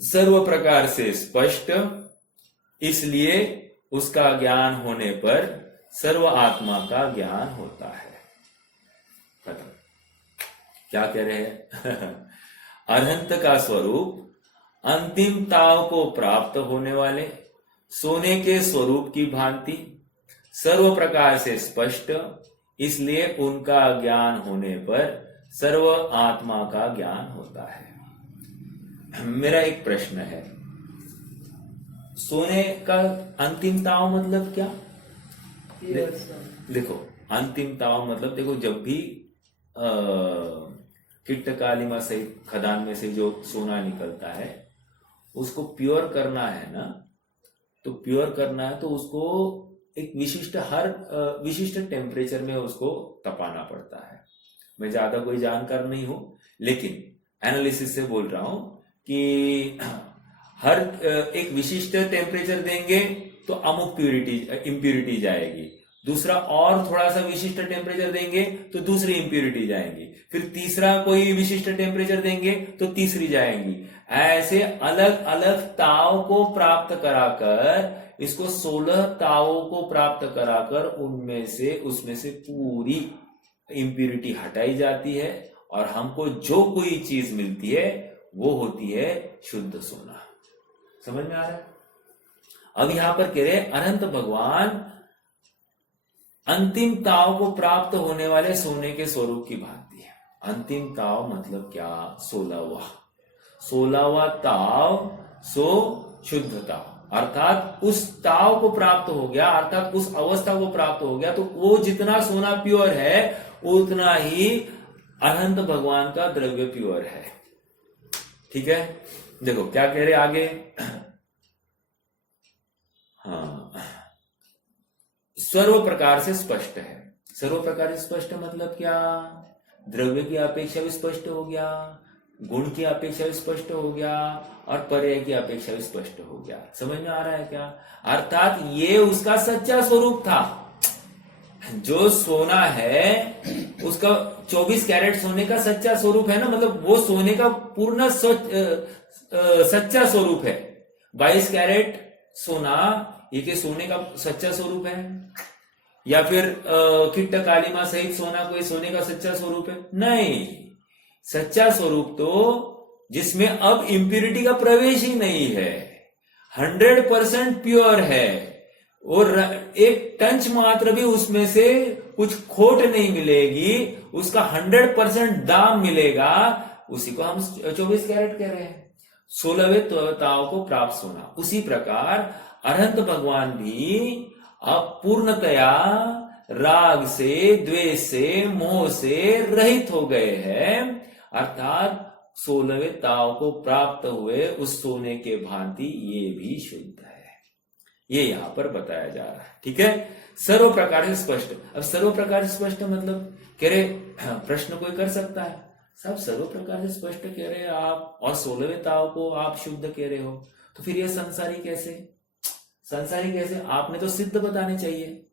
सर्व प्रकार से स्पष्ट, इसलिए उसका ज्ञान होने पर सर्व आत्मा का ज्ञान होता है। खत्म। क्या कह रहे हैं? अनंत का स्वरूप अंतिमताओं को प्राप्त होने वाले, सोने के स्वरूप की भांति, सर्व प्रकार से स्पष्ट, इसलिए उनका ज्ञान होने पर सर्व आत्मा का ज्ञान होता है। मेरा एक प्रश्न है, सोने का अंतिमताओं मतलब क्या? देखो अंतिमताओं मतलब, देखो जब भी किट्ट कालिमा से खदान में से जो सोना निकलता है उसको प्योर करना है ना, तो प्योर करना है तो उसको एक विशिष्ट टेम्परेचर में उसको तपाना पड़ता है। मैं ज्यादा कोई जानकार नहीं हूं, लेकिन एनालिसिस से बोल रहा हूं कि हर एक विशिष्ट टेम्परेचर देंगे तो अमुक इम्प्यूरिटी जाएगी, दूसरा और थोड़ा सा विशिष्ट टेम्परेचर देंगे तो दूसरी इम्प्यूरिटी जाएंगी, फिर तीसरा कोई विशिष्ट टेम्परेचर देंगे तो तीसरी जाएंगी। ऐसे अलग अलग ताव को प्राप्त कराकर, इसको 16 तावों को प्राप्त कराकर उसमें से पूरी इम्प्यूरिटी हटाई जाती है और हमको जो कोई चीज मिलती है वो होती है शुद्ध सोना। समझ में आ रहा है? अब यहां पर कह रहे अनंत भगवान अंतिम ताव को प्राप्त होने वाले सोने के स्वरूप की भांति है। अंतिम ताव मतलब क्या? 16वां ताव सो शुद्ध ताव, अर्थात उस ताव को प्राप्त हो गया, अर्थात उस अवस्था को प्राप्त हो गया तो वो जितना सोना प्योर है उतना ही अनंत भगवान का द्रव्य प्योर है। ठीक है, देखो क्या कह रहे आगे। हाँ, सर्व प्रकार से स्पष्ट है। सर्व प्रकार से स्पष्ट मतलब क्या? द्रव्य की अपेक्षा भी स्पष्ट हो गया, गुण की अपेक्षा भी स्पष्ट हो गया और पर्याय की अपेक्षा भी स्पष्ट हो गया। समझ में आ रहा है क्या? अर्थात ये उसका सच्चा स्वरूप था। जो सोना है उसका 24 कैरेट सोने का सच्चा स्वरूप है ना, मतलब वो सोने का पूर्ण सच्चा स्वरूप है। 22 कैरेट सोना ये के सोने का सच्चा स्वरूप है, या फिर किट्ट कालिमा सहित सोना कोई सोने का सच्चा स्वरूप है? नहीं, सच्चा स्वरूप तो जिसमें अब इम्प्यूरिटी का प्रवेश ही नहीं है, 100% प्योर है और एक टंच मात्र भी उसमें से कुछ खोट नहीं मिलेगी, उसका 100% दाम मिलेगा, उसी को हम 24 कैरेट कह रहे हैं, 16वें ताव को प्राप्त सोना। उसी प्रकार अनंत भगवान भी अब पूर्णतया राग से, द्वेष से, मोह से रहित हो गए हैं, अर्थात 16वें ताव को प्राप्त हुए उस सोने के भांति ये भी शुद्ध है। ये यहां पर बताया जा रहा है। ठीक है, सर्व प्रकार से स्पष्ट। अब सर्व प्रकार से स्पष्ट मतलब कह रहे, प्रश्न कोई कर सकता है, सब सर्व प्रकार से स्पष्ट कह रहे आप और 16वें ताव को आप शुद्ध कह रहे हो, तो फिर ये संसारी कैसे? संसारी कैसे? आपने तो सिद्ध बताने चाहिए।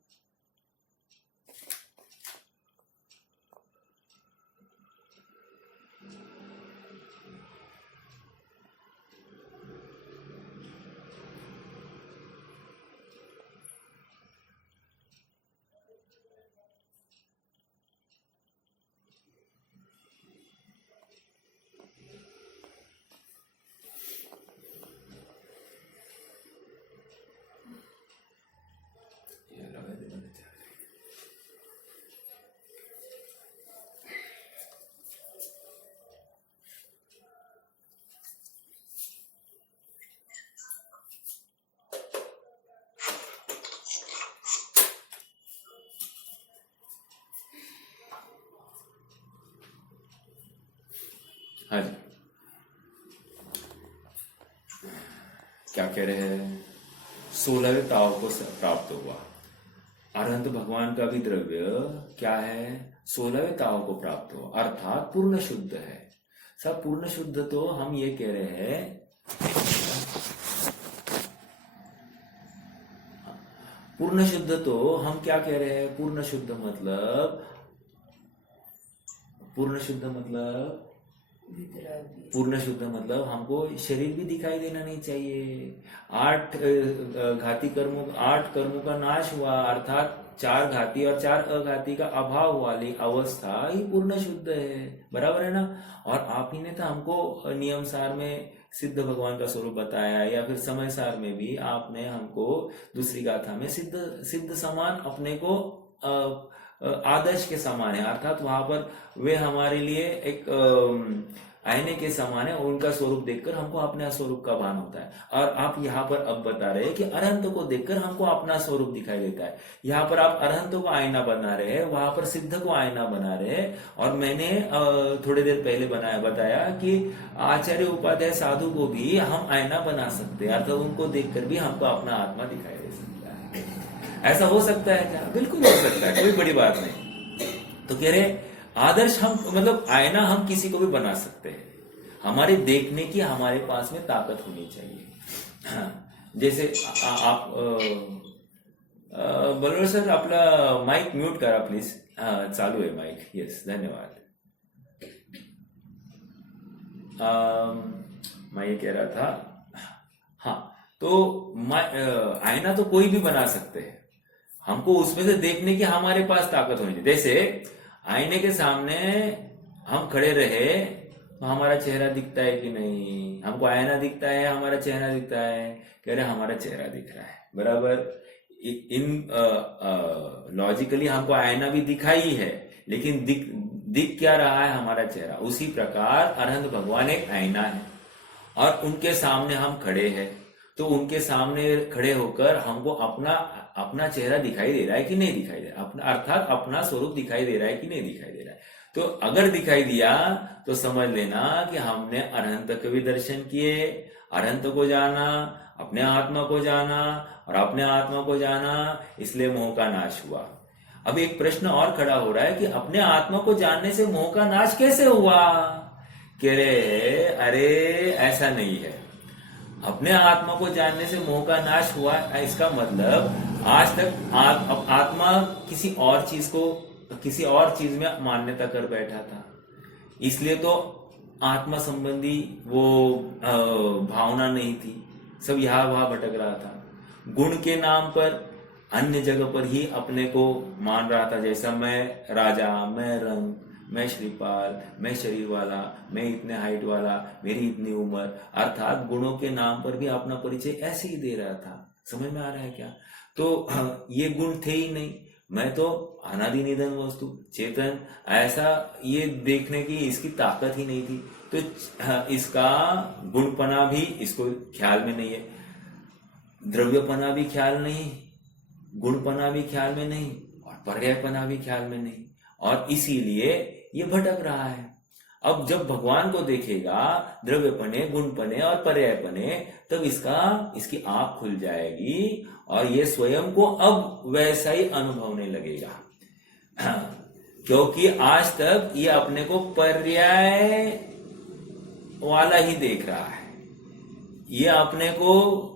क्या कह रहे हैं, 16वें ताव को प्राप्त हुआ। अरहंत भगवान का भी द्रव्य क्या है, 16वें ताव को प्राप्त हुआ, अर्थात पूर्ण शुद्ध है। सब पूर्ण शुद्ध तो हम ये कह रहे हैं, पूर्ण शुद्ध तो हम क्या कह रहे हैं, पूर्ण शुद्ध मतलब पूर्ण शुद्ध मतलब हमको शरीर भी दिखाई देना नहीं चाहिए। 8 कर्मों का नाश हुआ, अर्थात 4 घाती और 4 अघाती का अभाव वाली अवस्था ही पूर्ण शुद्ध है, बराबर है ना। और आप ही ने तो हमको नियम सार में सिद्ध भगवान का स्वरूप बताया, या फिर समय सार में भी आपने हमको दूसरी गाथा में सिद्ध समान अपने को आदर्श के समान है, अर्थात वहां पर वे हमारे लिए एक आईने के समान है। उनका स्वरूप देखकर हमको अपने स्वरूप का भान होता है। और आप यहाँ पर अब बता रहे हैं कि अरहंत को देखकर हमको अपना स्वरूप दिखाई देता है। यहाँ पर आप अरहंत को आईना बना रहे हैं, वहां पर सिद्ध को आईना बना रहे हैं। और मैंने थोड़ी देर पहले बताया कि आचार्य उपाध्याय साधु को भी हम आईना बना सकते हैं, अर्थात उनको देखकर भी हमको अपना आत्मा दिखाई दे सकता है। ऐसा हो सकता है क्या? बिल्कुल हो सकता है, कोई बड़ी बात नहीं। तो कह रहे आदर्श हम मतलब आईना हम किसी को भी बना सकते हैं, हमारे देखने की हमारे पास में ताकत होनी चाहिए। हाँ, जैसे आप बलवर सर आपला माइक म्यूट करा प्लीज। चालू है माइक, यस धन्यवाद। मैं ये कह रहा था, हाँ तो आईना तो कोई भी बना सकते हैं, हमको उसमें से देखने की हमारे पास ताकत होनी चाहिए। जैसे आईने के सामने हम खड़े रहे तो हमारा चेहरा दिखता है कि नहीं, हमको आईना दिखता है, हमारा चेहरा दिखता है, कह रहे हमारा चेहरा दिख रहा है, बराबर। इन लॉजिकली हमको आईना भी दिखाई है, लेकिन दिख क्या रहा है, हमारा चेहरा। उसी प्रकार अरहंत भगवान एक आईना है और उनके सामने हम खड़े हैं, तो उनके सामने खड़े होकर हमको अपना चेहरा दिखाई दे रहा है कि नहीं दिखाई दे रहा, अर्थात अपना स्वरूप दिखाई दे रहा है कि नहीं दिखाई दे रहा है। तो अगर दिखाई दिया तो समझ लेना कि हमने अरहंत के भी दर्शन किए, अरहंत को जाना, अपने आत्मा को जाना, और अपने आत्मा को जाना, इसलिए मोह का नाश हुआ। अब एक प्रश्न और खड़ा हो रहा है कि अपने आत्मा को जानने से मोह का नाश कैसे हुआ? कह रहे अरे ऐसा नहीं है, अपने आत्मा को जानने से मोह का नाश हुआ, इसका मतलब आज तक आत्मा किसी और चीज में मान्यता कर बैठा था, इसलिए तो आत्मा संबंधी वो भावना नहीं थी, सब यहाँ वहां भटक रहा था। गुण के नाम पर अन्य जगह पर ही अपने को मान रहा था, जैसा मैं राजा, मैं रंग, मैं श्रीपाल, मैं शरीर वाला, मैं इतने हाइट वाला, मेरी इतनी उम्र, अर्थात गुणों के नाम पर भी अपना परिचय ऐसे ही दे रहा था। समझ में आ रहा है क्या? तो ये गुण थे ही नहीं, मैं तो अनादि निधन वस्तु चेतन, ऐसा ये देखने की इसकी ताकत ही नहीं थी। तो इसका गुणपना भी इसको ख्याल में नहीं है, द्रव्यपना भी ख्याल नहीं, गुणपना भी ख्याल में नहीं, और पर्यायपना भी ख्याल में नहीं, और इसीलिए ये भटक रहा है। अब जब भगवान को देखेगा द्रव्यपने, गुणपने और पर्यायपने, तब इसकी आंख खुल जाएगी और ये स्वयं को अब वैसा ही अनुभवने लगेगा। क्योंकि आज तक ये अपने को पर्याय वाला ही देख रहा है, ये अपने को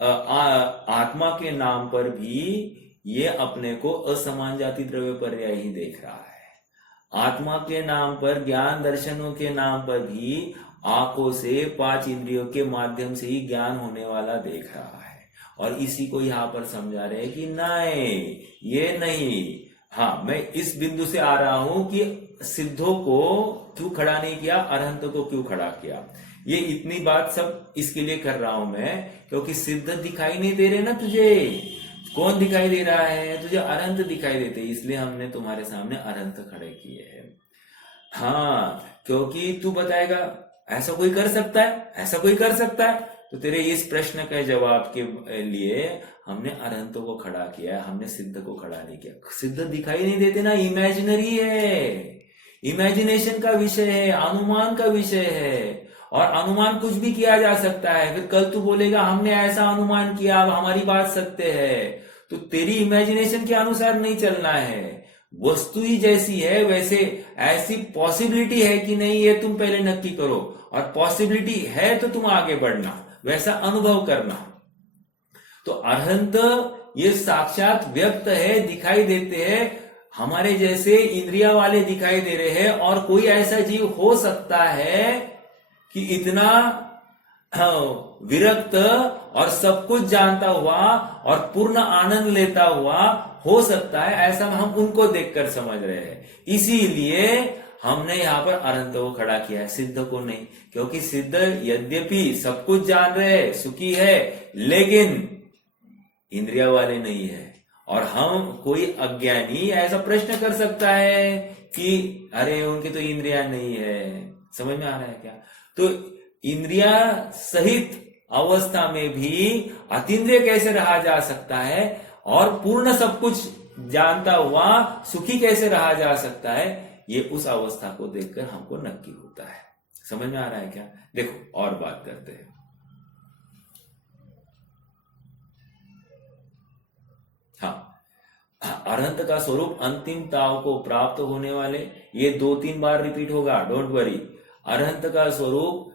आत्मा के नाम पर भी ये अपने को असमान जाति द्रव्य पर्याय ही देख रहा है। आत्मा के नाम पर, ज्ञान दर्शनों के नाम पर भी आंखों से 5 इंद्रियों के माध्यम से ही ज्ञान होने वाला देख रहा है। और इसी को यहाँ पर समझा रहे हैं कि नहीं, ये नहीं। हाँ, मैं इस बिंदु से आ रहा हूं कि सिद्धों को क्यों खड़ा नहीं किया, अरहंत को क्यों खड़ा किया। ये इतनी बात सब इसके लिए कर रहा हूं मैं, क्योंकि सिद्ध दिखाई नहीं दे रहे ना तुझे। कौन दिखाई दे रहा है तुझे? अरहंत दिखाई देते, इसलिए हमने तुम्हारे सामने अरहंत खड़े किए हैं। हाँ, क्योंकि तू बताएगा ऐसा कोई कर सकता है, ऐसा कोई कर सकता है, तो तेरे इस प्रश्न के जवाब के लिए हमने अरहंतों को खड़ा किया है, हमने सिद्ध को खड़ा नहीं किया। सिद्ध दिखाई नहीं देते ना, इमेजिनरी है, इमेजिनेशन का विषय है, अनुमान का विषय है। और अनुमान कुछ भी किया जा सकता है। फिर कल तू बोलेगा हमने ऐसा अनुमान किया, अब हमारी बात सत्य है। तो तेरी इमेजिनेशन के अनुसार नहीं चलना है, वस्तु ही जैसी है वैसे ऐसी पॉसिबिलिटी है कि नहीं ये तुम पहले नक्की करो, और पॉसिबिलिटी है तो तुम आगे बढ़ना, वैसा अनुभव करना। तो अरहंत ये साक्षात व्यक्त है, दिखाई देते हैं, हमारे जैसे इंद्रिया वाले दिखाई दे रहे हैं। और कोई ऐसा जीव हो सकता है कि इतना विरक्त और सब कुछ जानता हुआ और पूर्ण आनंद लेता हुआ हो सकता है, ऐसा हम उनको देखकर समझ रहे हैं। इसीलिए हमने यहां पर अरहंत को खड़ा किया है, सिद्ध को नहीं। क्योंकि सिद्ध यद्यपि सब कुछ जान रहे, सुखी है, लेकिन इंद्रिया वाले नहीं है। और हम कोई अज्ञानी ऐसा प्रश्न कर सकता है कि अरे उनकी तो इंद्रिया नहीं है। समझ में आ रहा है क्या? तो इंद्रिया सहित अवस्था में भी अतीन्द्रिय कैसे रहा जा सकता है, और पूर्ण सब कुछ जानता हुआ सुखी कैसे रहा जा सकता है, ये उस अवस्था को देखकर हमको नक्की होता है। समझ में आ रहा है क्या? देखो और बात करते हैं। हाँ, अरहंत का स्वरूप अंतिम ताव को प्राप्त होने वाले, ये 2-3 बार रिपीट होगा, डोंट वरी। अरहंत का स्वरूप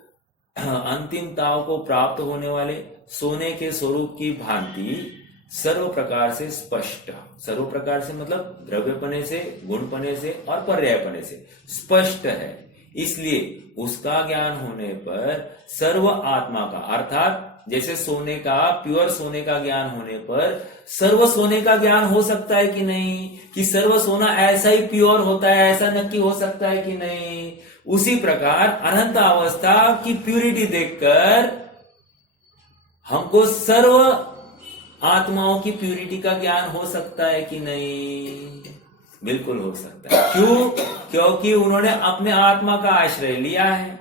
अंतिम ताव को प्राप्त होने वाले सोने के स्वरूप की भांति सर्व प्रकार से स्पष्ट, सर्व प्रकार से मतलब द्रव्यपने से, गुणपने से और पर्यायपने से स्पष्ट है। इसलिए उसका ज्ञान होने पर सर्व आत्मा का, अर्थात जैसे सोने का, प्योर सोने का ज्ञान होने पर सर्व सोने का ज्ञान हो सकता है कि नहीं, कि सर्व सोना ऐसा ही प्योर होता है, ऐसा नक्की हो सकता है कि नहीं। उसी प्रकार अनंत अवस्था की प्यूरिटी देखकर हमको सर्व आत्माओं की प्यूरिटी का ज्ञान हो सकता है कि नहीं? बिल्कुल हो सकता है। क्यों? क्योंकि उन्होंने अपने आत्मा का आश्रय लिया है।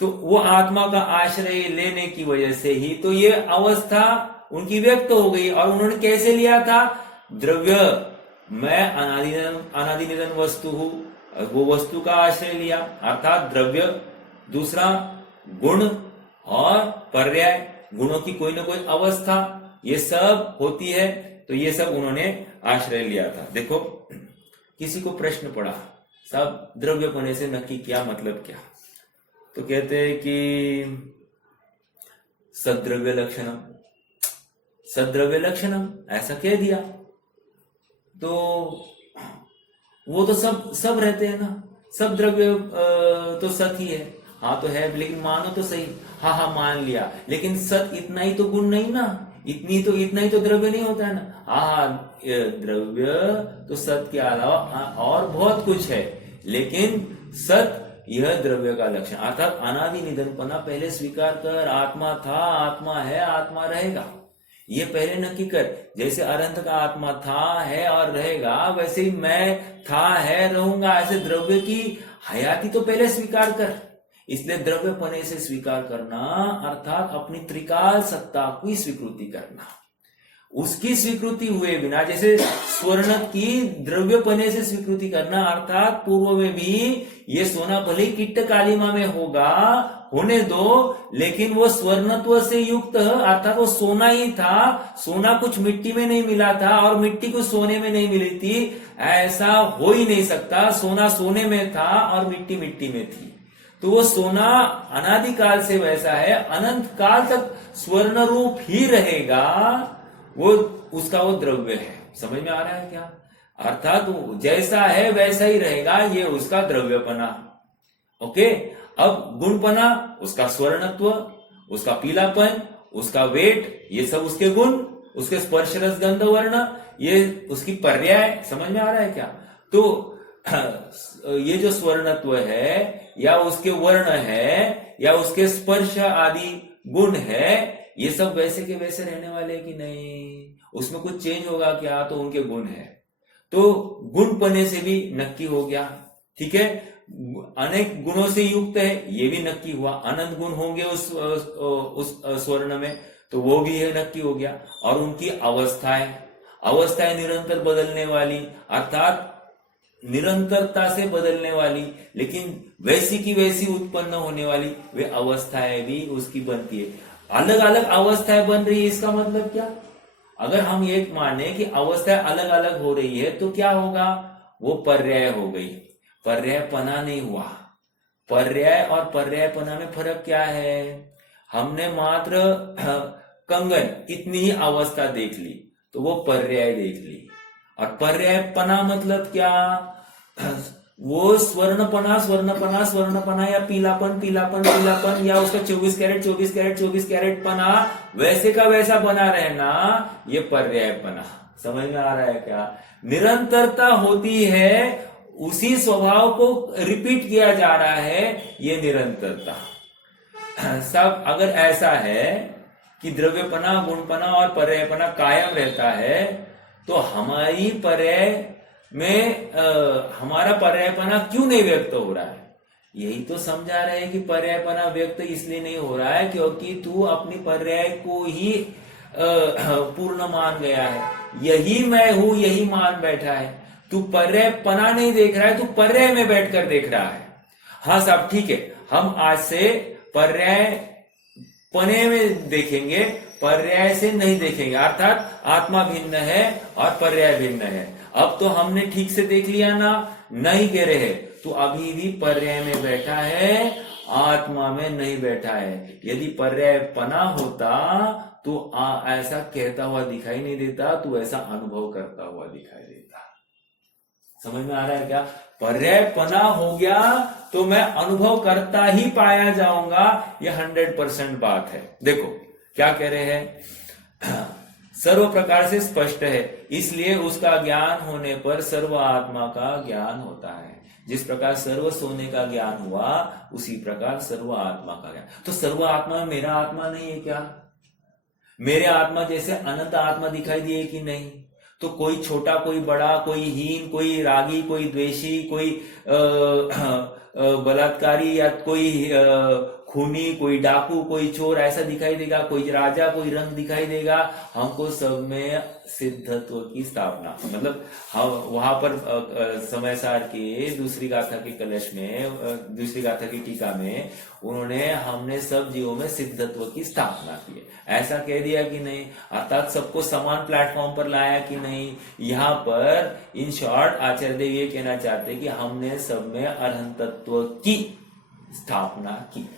तो वो आत्मा का आश्रय लेने की वजह से ही तो ये अवस्था उनकी व्यक्त हो गई। और उन्होंने कैसे लिया था? द्रव्य, मैं अनादि निधन वस्तु हूं, वो वस्तु का आश्रय लिया, अर्थात द्रव्य। दूसरा गुण और पर्याय, गुणों की कोई ना कोई अवस्था ये सब होती है, तो ये सब उन्होंने आश्रय लिया था। देखो किसी को प्रश्न पड़ा, सब द्रव्यपने से नक्की क्या मतलब क्या? तो कहते हैं कि सद्रव्य लक्षणम, सद्रव्य लक्षणम ऐसा कह दिया, तो वो तो सब रहते हैं ना, सब द्रव्य तो सत ही है। हाँ तो है, लेकिन मानो तो सही, हाँ मान लिया, लेकिन सत इतना ही तो गुण नहीं ना, इतना ही तो द्रव्य नहीं होता है ना। हाँ द्रव्य तो सत के अलावा और बहुत कुछ है, लेकिन सत यह द्रव्य का लक्षण, अर्थात अनादि निधनपना पहले स्वीकार कर। आत्मा था, आत्मा है, आत्मा रहेगा, ये पहले नक्की कर। जैसे अरहंत का आत्मा था, है और रहेगा, वैसे ही मैं था, है, रहूंगा, ऐसे द्रव्य की हयाती तो पहले स्वीकार कर। इसलिए द्रव्यपने से स्वीकार करना अर्थात अपनी त्रिकाल सत्ता की स्वीकृति करना। उसकी स्वीकृति हुए बिना, जैसे स्वर्ण की द्रव्यपने से स्वीकृति करना, अर्थात पूर्व में भी ये सोना भले किट्ट कालिमा में होगा, होने दो, लेकिन वो स्वर्णत्व से युक्त, अर्थात वो सोना ही था। सोना कुछ मिट्टी में नहीं मिला था और मिट्टी कुछ सोने में नहीं मिली थी, ऐसा हो ही नहीं सकता। सोना सोने में था और मिट्टी मिट्टी में थी। तो वो सोना अनादिकाल से वैसा है, अनंत काल तक स्वर्ण रूप ही रहेगा, वो उसका वो द्रव्य है। समझ में आ रहा है क्या? अर्थात जैसा है वैसा ही रहेगा, ये उसका द्रव्यपना। ओके, अब गुणपना, उसका स्वर्णत्व, उसका पीलापन, उसका वेट, ये सब उसके गुण, उसके स्पर्श रस गंध वर्ण, ये उसकी पर्याय। समझ में आ रहा है क्या? तो ये जो स्वर्णत्व है या उसके वर्ण है या उसके स्पर्श आदि गुण है, ये सब वैसे के वैसे रहने वाले कि नहीं? उसमें कुछ चेंज होगा क्या? तो उनके गुण है, तो गुणपने से भी नक्की हो गया। ठीक है, अनेक गुणों से युक्त है, ये भी नक्की हुआ। अनंत गुण होंगे उस स्वर्ण में, तो वो भी है, नक्की हो गया। और उनकी अवस्थाएं निरंतर बदलने वाली, अर्थात निरंतरता से बदलने वाली, लेकिन वैसी की वैसी उत्पन्न होने वाली वे अवस्थाएं भी उसकी बनती है। अलग अलग अवस्थाएं बन रही है, इसका मतलब क्या? अगर हम एक माने कि अवस्थाएं अलग अलग हो रही है तो क्या होगा? वो पर्याय हो गई, पर्यायपना नहीं हुआ। पर्याय और पर्यायपना में फर्क क्या है? हमने मात्र कंगन इतनी ही अवस्था देख ली तो वो पर्याय देख ली, और पर्यायपना मतलब क्या? वो स्वर्णपना स्वर्णपना स्वर्णपना, या पीलापन पीलापन पीलापन, या उसका 24 कैरेट 24 कैरेट 24 कैरेट पना वैसे का वैसा बना रहना, ये पर्यायपना। समझ में आ रहा है क्या? निरंतरता होती है, उसी स्वभाव को रिपीट किया जा रहा है, ये निरंतरता। सब अगर ऐसा है कि द्रव्यपना गुणपना और पर्यायपना कायम रहता है तो हमारी पर्याय में हमारा पर्यायपना क्यों नहीं व्यक्त हो रहा है? यही तो समझा रहे हैं कि पर्यायपना व्यक्त इसलिए नहीं हो रहा है क्योंकि तू अपनी पर्याय को ही पूर्ण मान गया है। यही मैं हूं, यही मान बैठा है। तू पर्यायपना नहीं देख रहा है, तू पर्याय में बैठकर देख रहा है। हाँ साहब ठीक है, हम आज से पर्याय पने में देखेंगे, पर्याय से नहीं देखेंगे, अर्थात आत्मा भिन्न है और पर्याय भिन्न है। अब तो हमने ठीक से देख लिया ना? नहीं कह रहे, तू अभी भी पर्याय में बैठा है, आत्मा में नहीं बैठा है। यदि पर्याय पना होता तो ऐसा कहता हुआ दिखाई नहीं देता, तू ऐसा अनुभव करता हुआ दिखाई देता। समझ में आ रहा है क्या? पर्याय पना हो गया तो मैं अनुभव करता ही पाया जाऊंगा, यह 100% बात है। देखो क्या कह रहे हैं? सर्व प्रकार से स्पष्ट है, इसलिए उसका ज्ञान होने पर सर्व आत्मा का ज्ञान होता है। जिस प्रकार सर्व सोने का ज्ञान हुआ उसी प्रकार सर्व आत्मा का ज्ञान। तो सर्व आत्मा में मेरा आत्मा नहीं है क्या? मेरे आत्मा जैसे अनंत आत्मा दिखाई दिए कि नहीं? तो कोई छोटा कोई बड़ा, कोई हीन, कोई रागी, कोई द्वेषी, कोई बलात्कारी, या कोई खूनी, कोई डाकू, कोई चोर ऐसा दिखाई देगा, कोई राजा, कोई रंग दिखाई देगा। हमको सब में सिद्धत्व की स्थापना, मतलब हम वहां पर समय सार के दूसरी गाथा के कलश में, दूसरी गाथा की टीका में उन्होंने हमने सब जीवों में सिद्धत्व की स्थापना की है, ऐसा कह दिया कि नहीं? अर्थात सबको समान प्लेटफॉर्म पर लाया कि नहीं? यहाँ पर इन शॉर्ट आचार्य देव ये कहना चाहते कि हमने सब में अरहंतत्व की स्थापना की।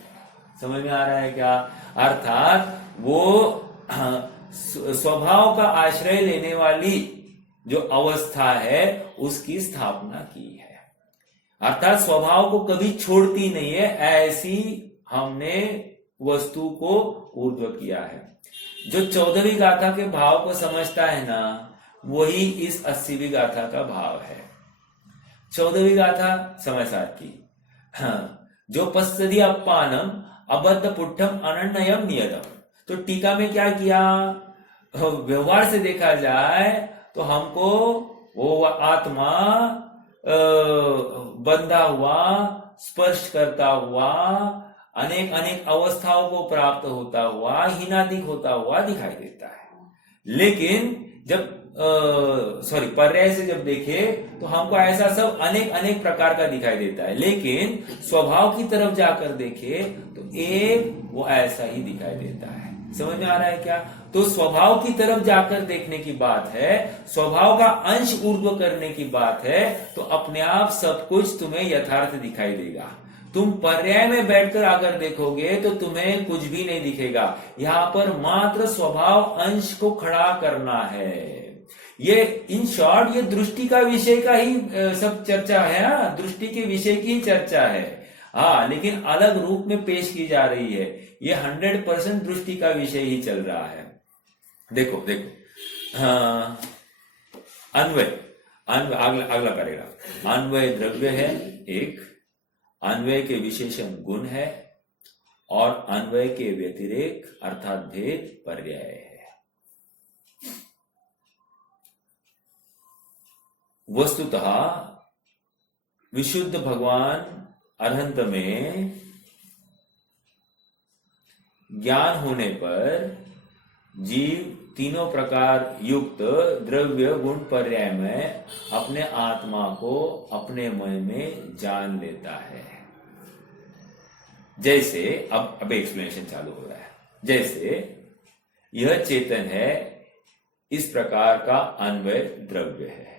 समझ में आ रहा है क्या? अर्थात वो स्वभाव का आश्रय लेने वाली जो अवस्था है उसकी स्थापना की है, अर्थात स्वभाव को कभी छोड़ती नहीं है, ऐसी हमने वस्तु को ऊर्ध्व किया है। जो 14वीं गाथा के भाव को समझता है ना, वही इस 80वीं गाथा का भाव है। 14वीं गाथा समय सार की, जो पश्चदी अपानम अबद्ध पुट्ठम अनन्यम नियतम। तो टीका में क्या किया? व्यवहार से देखा जाए तो हमको वो आत्मा बंधा हुआ, स्पर्श करता हुआ, अनेक अनेक अवस्थाओं को प्राप्त होता हुआ, हीनादिक होता हुआ दिखाई देता है। लेकिन जब पर्याय से जब देखे तो हमको ऐसा सब अनेक अनेक प्रकार का दिखाई देता है, लेकिन स्वभाव की तरफ जाकर देखे तो एक वो ऐसा ही दिखाई देता है। समझ में आ रहा है क्या? तो स्वभाव की तरफ जाकर देखने की बात है, स्वभाव का अंश ऊर्ध्व करने की बात है, तो अपने आप सब कुछ तुम्हें यथार्थ दिखाई देगा। तुम पर्याय में बैठकर अगर देखोगे तो तुम्हें कुछ भी नहीं दिखेगा। यहाँ पर मात्र स्वभाव अंश को खड़ा करना है। ये इन शॉर्ट ये दृष्टि का विषय का ही सब चर्चा है, दृष्टि के विषय की ही चर्चा है। लेकिन अलग रूप में पेश की जा रही है। ये 100% दृष्टि का विषय ही चल रहा है। देखो अन्वय अगला पैराग्राफ। अन्वय द्रव्य है एक, अन्वय के विशेषण गुण है, और अन्वय के व्यतिरेक अर्थात भेद पर्याय है। वस्तुतः विशुद्ध भगवान अरहंत में ज्ञान होने पर जीव तीनों प्रकार युक्त द्रव्य गुण पर्याय में अपने आत्मा को अपने मन में जान लेता है। जैसे अब एक्सप्लेनेशन चालू हो रहा है। जैसे यह चेतन है, इस प्रकार का अन्वय द्रव्य है,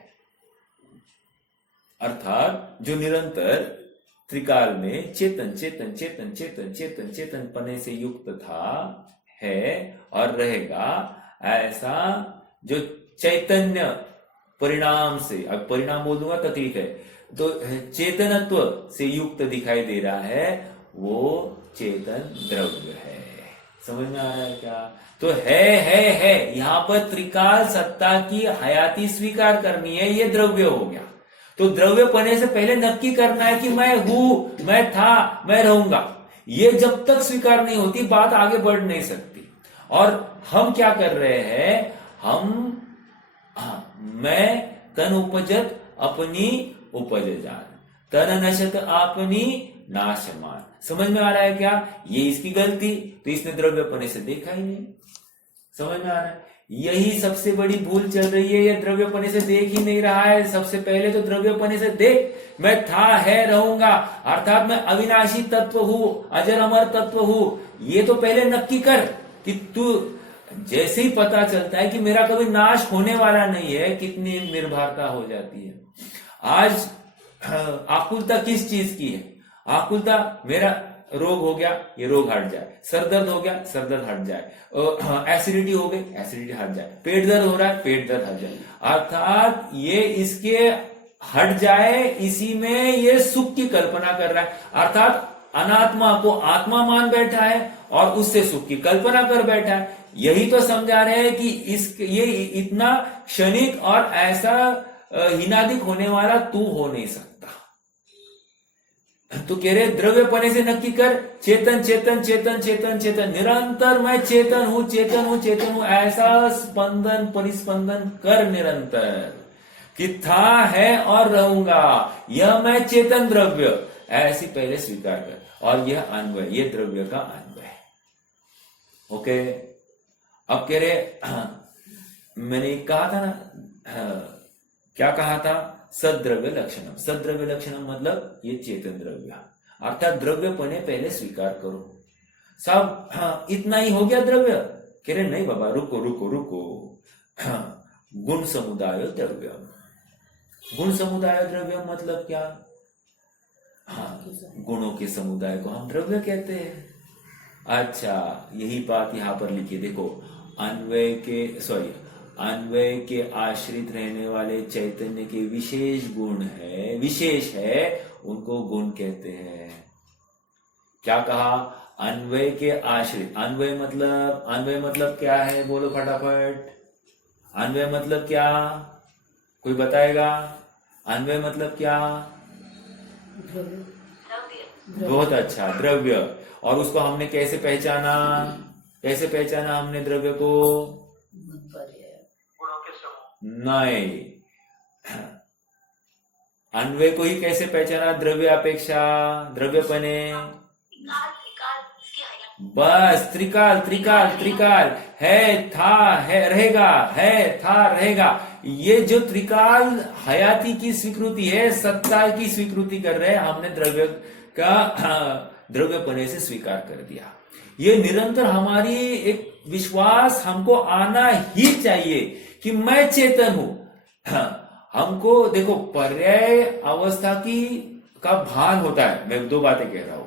अर्थात जो निरंतर त्रिकाल में चेतन चेतन चेतन चेतन चेतन चेतन पने से युक्त था, है और रहेगा, ऐसा जो चैतन्य परिणाम से, अब परिणाम बोल दूंगा तो ठीक है, तो चेतनत्व से युक्त दिखाई दे रहा है, वो चेतन द्रव्य है। समझ में आ रहा है क्या? तो है यहां पर त्रिकाल सत्ता की हयाती स्वीकार करनी है, ये द्रव्य हो गया। तो द्रव्य पने से पहले नक्की करना है कि मैं हूं, मैं था, मैं रहूंगा। ये जब तक स्वीकार नहीं होती, बात आगे बढ़ नहीं सकती। और हम क्या कर रहे हैं, मैं तन उपजत अपनी उपज जान, तन नशत अपनी नाशमान। समझ में आ रहा है क्या? ये इसकी गलती, तो इसने द्रव्यपने से देखा ही नहीं। समझ में आ रहा है? यही सबसे बड़ी भूल चल रही है, ये द्रव्यपने से देख ही नहीं रहा है। सबसे पहले तो द्रव्यपने से देख, मैं था, है, रहूंगा, अर्थात मैं अविनाशी तत्व हूं, अजर अमर तत्व हूं। ये तो पहले नक्की कर कि तू, जैसे ही पता चलता है कि मेरा कभी नाश होने वाला नहीं है, कितनी निर्भरता हो जाती है। आज आकुलता किस चीज की है? आकुलता, मेरा रोग हो गया, ये रोग हट जाए, सर दर्द हो गया, सर दर्द हट जाए, एसिडिटी हो गई, एसिडिटी हट जाए, पेट दर्द हो रहा है, पेट दर्द हट जाए, अर्थात ये इसके हट जाए, इसी में ये सुख की कल्पना कर रहा है। अर्थात अनात्मा को आत्मा मान बैठा है और उससे सुख की कल्पना कर बैठा है। यही तो समझा रहे हैं कि ये इतना क्षणिक और ऐसा हिनादिक होने वाला तू हो नहीं सकता। तो कह रहे द्रव्यपने से नक्की कर, चेतन चेतन चेतन चेतन चेतन, निरंतर मैं चेतन हूं, चेतन हूं, चेतन हूं, ऐसा स्पंदन परिस्पंदन कर निरंतर कि था, है और रहूंगा, यह मैं चेतन द्रव्य, ऐसी पहले स्वीकार कर। और यह अन्वय, ये द्रव्य का अन्वय। ओके, अब कह रहे मैंने कहा था ना, क्या कहा था? सद्द्रव्य लक्षणम। सद्द्रव्य लक्षणम मतलब ये चेतन द्रव्य, अर्थात द्रव्यपने पहले स्वीकार करो। सब इतना ही हो गया द्रव्य? कह रहे नहीं बाबा, रुको रुको रुको। गुण समुदाय द्रव्य। गुण समुदाय द्रव्य मतलब क्या? गुणों के समुदाय को हम द्रव्य कहते हैं। अच्छा, यही बात यहां पर लिखी, देखो, अन्वय के आश्रित रहने वाले चैतन्य के विशेष गुण है, विशेष है, उनको गुण कहते हैं। क्या कहा? अन्वय के आश्रित। अन्वय मतलब क्या है? बोलो फटाफट। अन्वय मतलब क्या? कोई बताएगा? अन्वय मतलब क्या? बहुत अच्छा, द्रव्य। और उसको हमने कैसे पहचाना? कैसे पहचाना हमने द्रव्य को? नहीं, अन्वय को ही कैसे पहचाना? द्रव्य अपेक्षा, द्रव्यपने। बस त्रिकाल त्रिकाल त्रिकाल, है, था, है, रहेगा, है, था, रहेगा। ये जो त्रिकाल हयाती की स्वीकृति है, सत्ता की स्वीकृति कर रहे हैं, हमने द्रव्य का द्रव्यपने से स्वीकार कर दिया। ये निरंतर हमारी एक विश्वास हमको आना ही चाहिए कि मैं चेतन हूं। हमको देखो, पर्याय अवस्था का भान होता है। मैं दो बातें कह रहा हूं।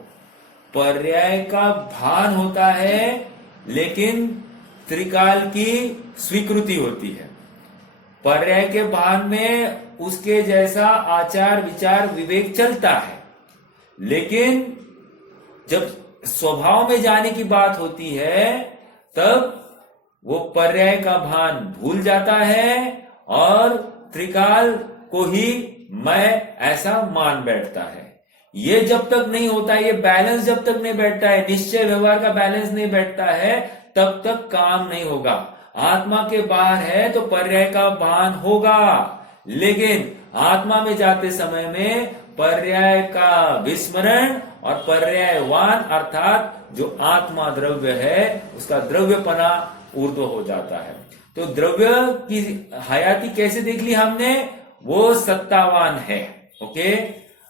पर्याय का भान होता है, लेकिन त्रिकाल की स्वीकृति होती है। पर्याय के भान में उसके जैसा आचार विचार विवेक चलता है, लेकिन जब स्वभाव में जाने की बात होती है, तब वो पर्याय का भान भूल जाता है और त्रिकाल को ही मैं ऐसा मान बैठता है। ये जब तक नहीं होता है, ये बैलेंस जब तक नहीं बैठता है, निश्चय व्यवहार का बैलेंस नहीं बैठता है, तब तक काम नहीं होगा। आत्मा के बाहर है तो पर्याय का भान होगा, लेकिन आत्मा में जाते समय में पर्याय का विस्मरण और पर्यायवान, अर्थात जो आत्मा द्रव्य है, उसका द्रव्यपना ऊर्ध्व हो जाता है। तो द्रव्य की हयाती कैसे देख ली हमने, वो सत्तावान है। ओके,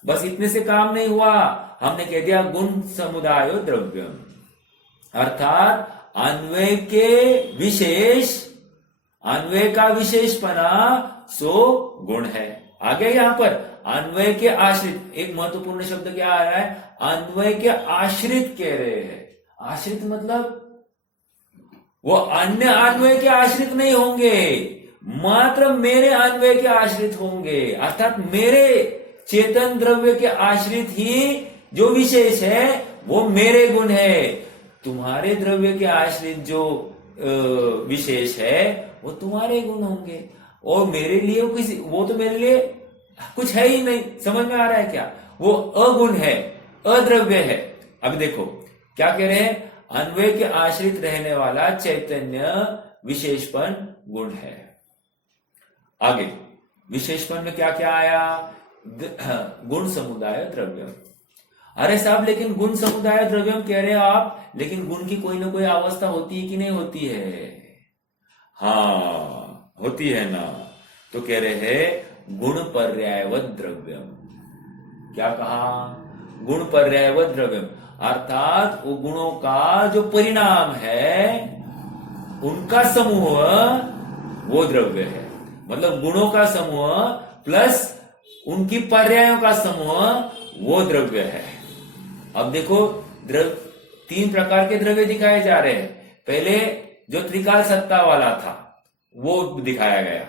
बस इतने से काम नहीं हुआ, हमने कह दिया गुण समुदाय द्रव्यम, अर्थात अन्वय के विशेष, अन्वय का विशेषपना सो गुण है। आगे यहां पर अन्वय के आश्रित, एक महत्वपूर्ण शब्द क्या आ रहा है, अन्वय के आश्रित कह रहे हैं। आश्रित मतलब वो अन्य अन्वय के आश्रित नहीं होंगे, मात्र मेरे अन्वय के आश्रित होंगे, अर्थात मेरे चेतन द्रव्य के आश्रित ही जो विशेष है वो मेरे गुण है। तुम्हारे द्रव्य के आश्रित जो विशेष है वो तुम्हारे गुण होंगे, और मेरे लिए वो तो मेरे लिए कुछ है ही नहीं। समझ में आ रहा है क्या, वो अगुण है, अद्रव्य है। अब देखो क्या कह रहे हैं, अन्वय के आश्रित रहने वाला चैतन्य विशेषपन गुण है। आगे विशेषपन में क्या क्या आया, गुण समुदाय द्रव्यम। अरे साहब लेकिन गुण समुदाय द्रव्यम कह रहे हो आप, लेकिन गुण की कोई ना कोई अवस्था होती है कि नहीं होती है? हाँ होती है ना। तो कह रहे हैं गुण पर्यायवत द्रव्यम। क्या कहा, गुण पर्यायवत द्रव्यम, अर्थात वो गुणों का जो परिणाम है उनका समूह वो द्रव्य है। मतलब गुणों का समूह प्लस उनकी पर्यायों का समूह वो द्रव्य है। अब देखो तीन प्रकार के द्रव्य दिखाए जा रहे हैं। पहले जो त्रिकाल सत्ता वाला था वो दिखाया गया,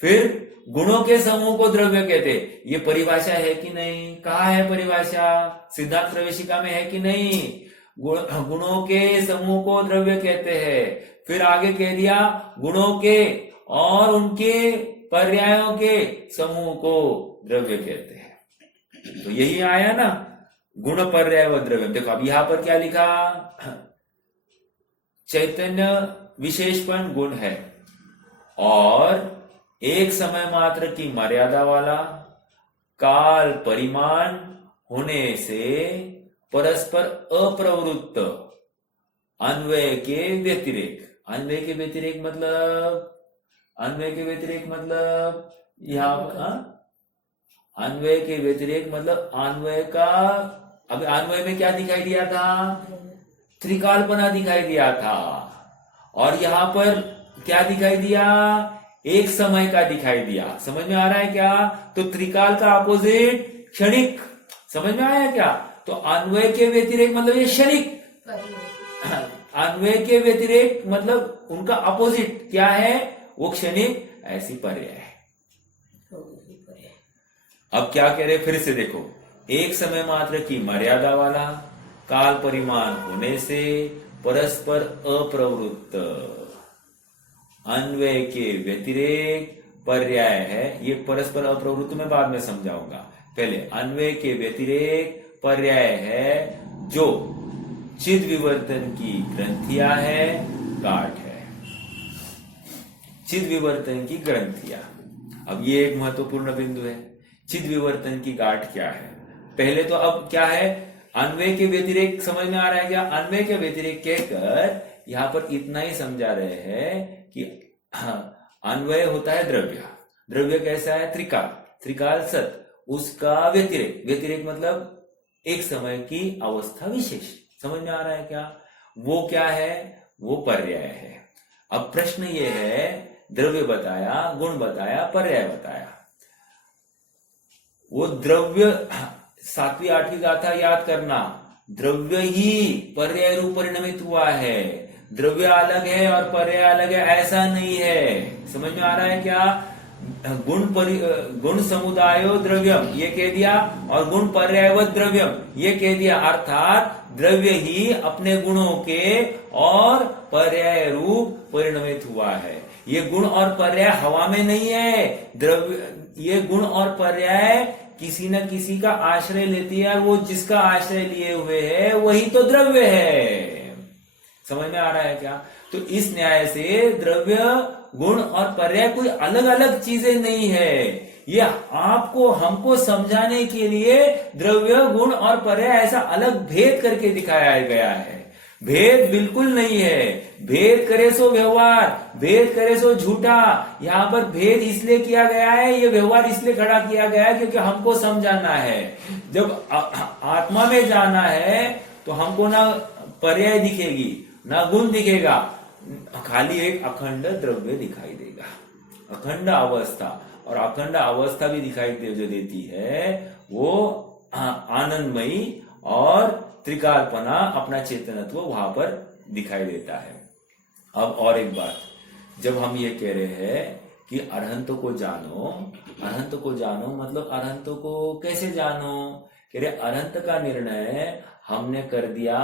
फिर गुणों के समूह को द्रव्य कहते। ये परिभाषा है कि नहीं, कहाँ है परिभाषा, सिद्धांत प्रवेशिका में है कि नहीं? गुणों के समूह को द्रव्य कहते हैं। फिर आगे कह दिया गुणों के और उनके पर्यायों के समूह को द्रव्य कहते हैं। तो यही आया ना, गुण पर्याय व द्रव्य। देखो अब यहां पर क्या लिखा, चैतन्य विशेषपन गुण है और एक समय मात्र की मर्यादा वाला, काल परिमाण होने से परस्पर अप्रवृत्त, अन्वय के व्यतिरेक। अन्वय के व्यतिरेक मतलब, अन्वय के व्यतिरेक मतलब यहां अन्वय के व्यतिरेक मतलब अन्वय का, अब अन्वय में क्या दिखाई दिया था, त्रिकालपना दिखाई दिया था, और यहां पर क्या दिखाई दिया, एक समय का दिखाई दिया। समझ में आ रहा है क्या? तो त्रिकाल का अपोजिट क्षणिक। समझ में आया क्या? तो अन्वय के व्यतिरेक मतलब ये क्षणिक, अन्वय के व्यतिरेक मतलब उनका अपोजिट क्या है, वो क्षणिक, ऐसी पर्याय है। अब क्या कह रहे, फिर से देखो, एक समय मात्र की मर्यादा वाला, काल परिमाण होने से परस्पर अप्रवृत्त, अन्वय के व्यतिरेक पर्याय है। ये परस्पर अप्रवृत्त में बाद में समझाऊंगा, पहले अन्वय के व्यतिरेक पर्याय है जो चिद विवर्तन की ग्रंथियां है, गाठ है। चिद विवर्तन की ग्रंथियां, अब ये एक महत्वपूर्ण बिंदु है। चिद विवर्तन की गाठ क्या है? पहले तो अब क्या है, अन्वय के व्यतिरेक समझ में आ रहा है क्या? अन्वय के व्यतिरेक कहकर यहां पर इतना ही समझा रहे हैं कि अन्वय होता है द्रव्य, द्रव्य कैसा है, त्रिकाल, त्रिकाल सत, उसका व्यतिरेक, व्यतिरेक मतलब एक समय की अवस्था विशेष। समझ में आ रहा है क्या? वो क्या है, वो पर्याय है। अब प्रश्न ये है, द्रव्य बताया, गुण बताया, पर्याय बताया, वो द्रव्य, 7वीं 8वीं गाथा याद करना, द्रव्य ही पर्याय रूप परिणमित हुआ है। द्रव्य अलग है और पर्याय अलग है, ऐसा नहीं है। समझ में आ रहा है क्या? गुण समुदायो द्रव्यम ये कह दिया, और गुण पर्यायवत द्रव्यम ये कह दिया, अर्थात द्रव्य ही अपने गुणों के और पर्याय रूप परिणमित हुआ है। ये गुण और पर्याय हवा में नहीं है, द्रव्य, ये गुण और पर्याय किसी न किसी का आश्रय लेती है, और वो जिसका आश्रय लिए हुए है वही तो द्रव्य है। समझ में आ रहा है क्या? तो इस न्याय से द्रव्य, गुण और पर्याय कोई अलग अलग चीजें नहीं है। ये आपको, हमको समझाने के लिए द्रव्य, गुण और पर्याय ऐसा अलग भेद करके दिखाया गया है। भेद बिल्कुल नहीं है। भेद करे सो व्यवहार, भेद करे सो झूठा। यहाँ पर भेद इसलिए किया गया है, ये व्यवहार इसलिए खड़ा किया गया है क्योंकि हमको समझाना है। जब आत्मा में जाना है तो हमको ना पर्याय दिखेगी ना गुण दिखेगा, खाली एक अखंड द्रव्य दिखाई देगा, अखंड अवस्था। और अखंड अवस्था भी दिखाई जो देती है वो आनंदमयी और त्रिकालपना, अपना चेतनत्व वहां पर दिखाई देता है। अब और एक बात, जब हम ये कह रहे हैं कि अरहंतों को जानो, अरहंत को जानो मतलब अरहंतों को कैसे जानो? कह रहे अरहंत का निर्णय हमने कर दिया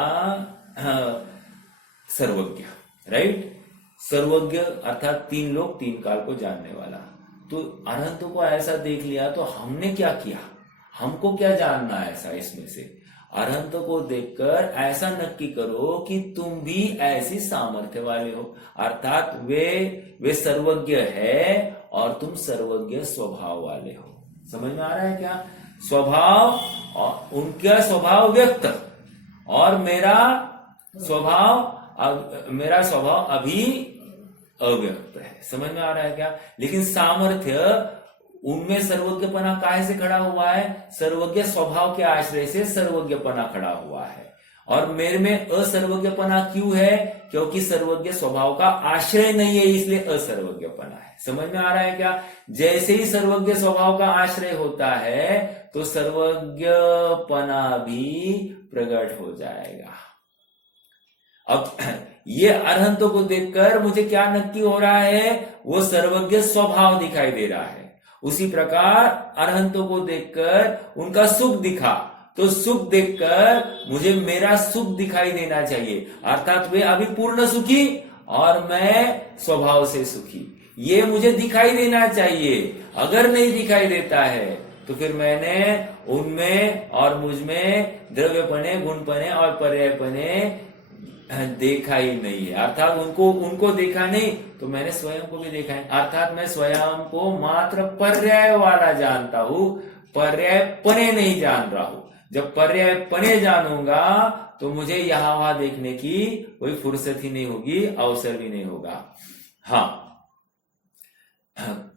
सर्वज्ञ, राइट? सर्वज्ञ अर्थात तीन लोग तीन काल को जानने वाला। तो अरहंतों को ऐसा देख लिया तो हमने क्या किया, हमको क्या जानना है ऐसा इसमें से? अरहंतों को देखकर ऐसा नक्की करो कि तुम भी ऐसी सामर्थ्य वाले हो, अर्थात वे सर्वज्ञ है और तुम सर्वज्ञ स्वभाव वाले हो। समझ में आ रहा है क्या? स्वभाव, और उनका स्वभाव व्यक्त और मेरा स्वभाव अभी अव्यक्त है। समझ में आ रहा है क्या? लेकिन सामर्थ्य उनमें सर्वज्ञपना काहे से खड़ा हुआ है? सर्वज्ञ स्वभाव के आश्रय से सर्वज्ञपना खड़ा हुआ है। और मेरे में असर्वज्ञपना क्यों है? क्योंकि सर्वज्ञ स्वभाव का आश्रय नहीं है, इसलिए असर्वज्ञपना है। समझ में आ रहा है क्या? जैसे ही सर्वज्ञ स्वभाव का आश्रय होता है तो सर्वज्ञपना भी प्रकट हो जाएगा। अब ये अरहंतों को देखकर मुझे क्या नक्की हो रहा है? वो सर्वज्ञ स्वभाव दिखाई दे रहा है। उसी प्रकार अरहंतों को देखकर उनका सुख दिखा, तो सुख देखकर मुझे मेरा सुख दिखाई देना चाहिए, अर्थात वे अभी पूर्ण सुखी और मैं स्वभाव से सुखी, ये मुझे दिखाई देना चाहिए। अगर नहीं दिखाई देता है तो फिर मैंने उनमें और मुझ में द्रव्यपने, गुणपने और पर्यायपने देखा ही नहीं है। अर्थात उनको देखा नहीं तो मैंने स्वयं को भी देखा है, अर्थात मैं स्वयं को मात्र पर्याय वाला जानता हूं, पर्यायपने नहीं जान रहा हूं। जब पर्यायपने जानूंगा तो मुझे यहां वहां देखने की कोई फुर्सत ही नहीं होगी, अवसर भी नहीं होगा। हाँ,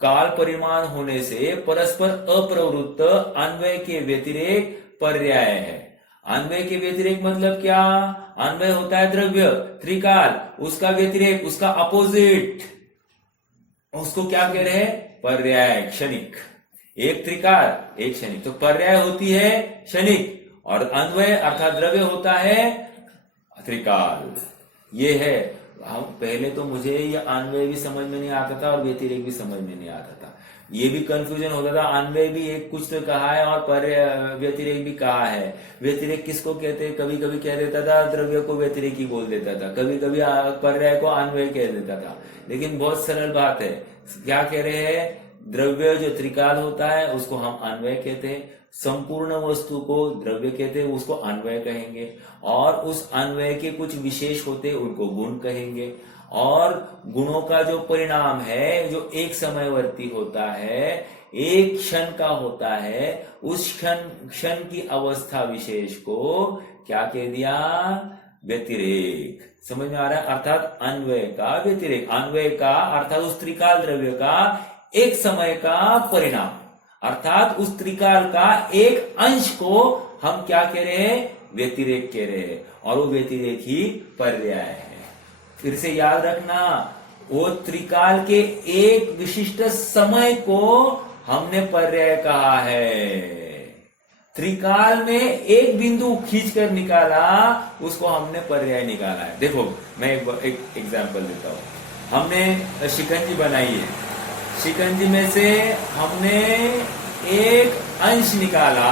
काल परिमाण होने से परस्पर अप्रवृत्त अन्वय के व्यतिरेक पर्याय है। अन्वय के व्यतिरेक मतलब क्या? अन्वय होता है द्रव्य, त्रिकाल, उसका व्यतिरेक, उसका अपोजिट, उसको क्या कह रहे हैं? पर्याय, क्षणिक। एक त्रिकाल एक क्षणिक, तो पर्याय होती है क्षणिक और अन्वय अर्थात द्रव्य होता है त्रिकाल। ये है। हम पहले तो मुझे ये अन्वय भी समझ में नहीं आता था और व्यतिरेक भी समझ में नहीं आता था, ये भी कंफ्यूजन होता था। अन्वय भी एक कुछ तो कहा है और व्यतिरेक भी कहा है। व्यतिरेक किसको कहते हैं? कभी कभी कह देता था द्रव्य को व्यतिरेकी बोल देता था, कभी कभी पर्याय को अन्वय कह देता था। लेकिन बहुत सरल बात है, क्या कह रहे हैं? द्रव्य जो त्रिकाल होता है उसको हम अन्वय कहते हैं, संपूर्ण वस्तु को द्रव्य कहते हैं, उसको अन्वय कहेंगे, और उस अन्वय के कुछ विशेष होते हैं उनको गुण कहेंगे। और गुणों का जो परिणाम है जो एक समयवर्ती होता है, एक क्षण का होता है, उस क्षण की अवस्था विशेष को क्या कह दिया? व्यतिरेक। समझ में आ रहा है? अर्थात अन्वय का व्यतिरेक, अन्वय का अर्थात उस त्रिकाल द्रव्य का एक समय का परिणाम, अर्थात उस त्रिकाल का एक अंश को हम क्या कह रहे हैं? व्यतिरेक कह रहे हैं, और वो व्यतिरेक ही पर्याय है। फिर से याद रखना, वो त्रिकाल के एक विशिष्ट समय को हमने पर्याय कहा है। त्रिकाल में एक बिंदु खींचकर निकाला, उसको हमने पर्याय निकाला है। देखो मैं एक एग्जांपल देता हूं। हमने शिकंजी बनाई है, शिकंजी में से हमने एक अंश निकाला,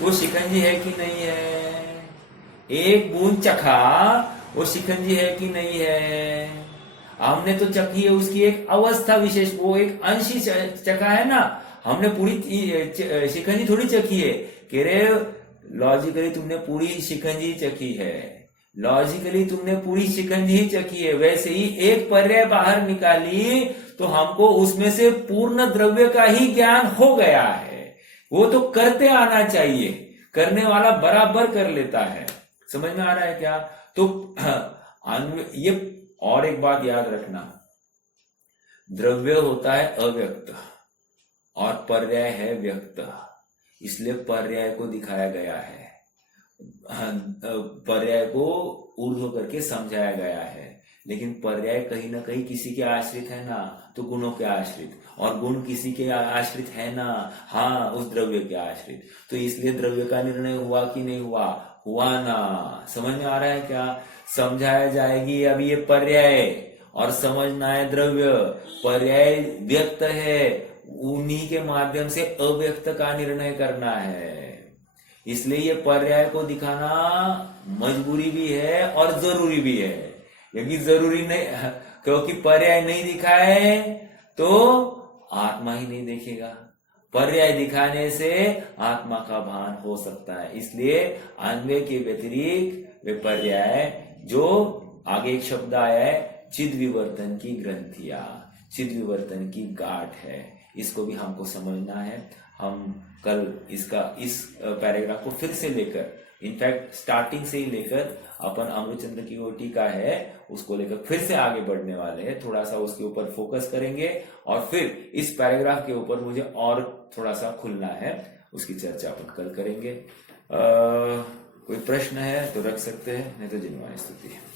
वो शिकंजी है कि नहीं है? एक बूंद चखा, वो शिकंजी है कि नहीं है? हमने तो चखी है, उसकी एक अवस्था विशेष, वो एक अंश ही चखा है ना, हमने पूरी शिकंजी थोड़ी चखी है। कह रहे लॉजिकली तुमने पूरी शिकंजी चखी है, लॉजिकली तुमने पूरी शिकंजी ही चखी है। वैसे ही एक पर्याय बाहर निकाली तो हमको उसमें से पूर्ण द्रव्य का ही ज्ञान हो गया है। वो तो करते आना चाहिए, करने वाला बराबर कर लेता है। समझ में आ रहा है क्या? तो ये और एक बात याद रखना, द्रव्य होता है अव्यक्त और पर्याय है व्यक्त, इसलिए पर्याय को दिखाया गया है, पर्याय को ऊर्ध्व करके समझाया गया है। लेकिन पर्याय कहीं ना कहीं किसी के आश्रित है ना, तो गुणों के आश्रित, और गुण किसी के आश्रित है ना, हाँ उस द्रव्य के आश्रित। तो इसलिए द्रव्य का निर्णय हुआ कि नहीं हुआ, हुआ ना। समझ में आ रहा है क्या? समझाया जाएगी अभी ये पर्याय, और समझना है द्रव्य। पर्याय व्यक्त है, उन्हीं के माध्यम से अव्यक्त का निर्णय करना है। इसलिए ये पर्याय को दिखाना मजबूरी भी है और जरूरी भी है, क्योंकि जरूरी नहीं, क्योंकि पर्याय नहीं दिखाए तो आत्मा ही नहीं देखेगा, पर्याय दिखाने से आत्मा का भान हो सकता है। इसलिए अन्वय के व्यतिरिक्त वे पर्याय, जो आगे एक शब्द आया है चिद विवर्तन की ग्रंथियां, चिद विवर्तन की गांठ है, इसको भी हमको समझना है। हम कल इस पैराग्राफ को फिर से लेकर, इनफैक्ट स्टार्टिंग से ही लेकर अपन अमृतचंद्र की वो टीका है उसको लेकर फिर से आगे बढ़ने वाले हैं। थोड़ा सा उसके ऊपर फोकस करेंगे और फिर इस पैराग्राफ के ऊपर मुझे और थोड़ा सा खुलना है, उसकी चर्चा अपन कल करेंगे। कोई प्रश्न है तो रख सकते हैं, नहीं तो जिनवानी स्तुति है।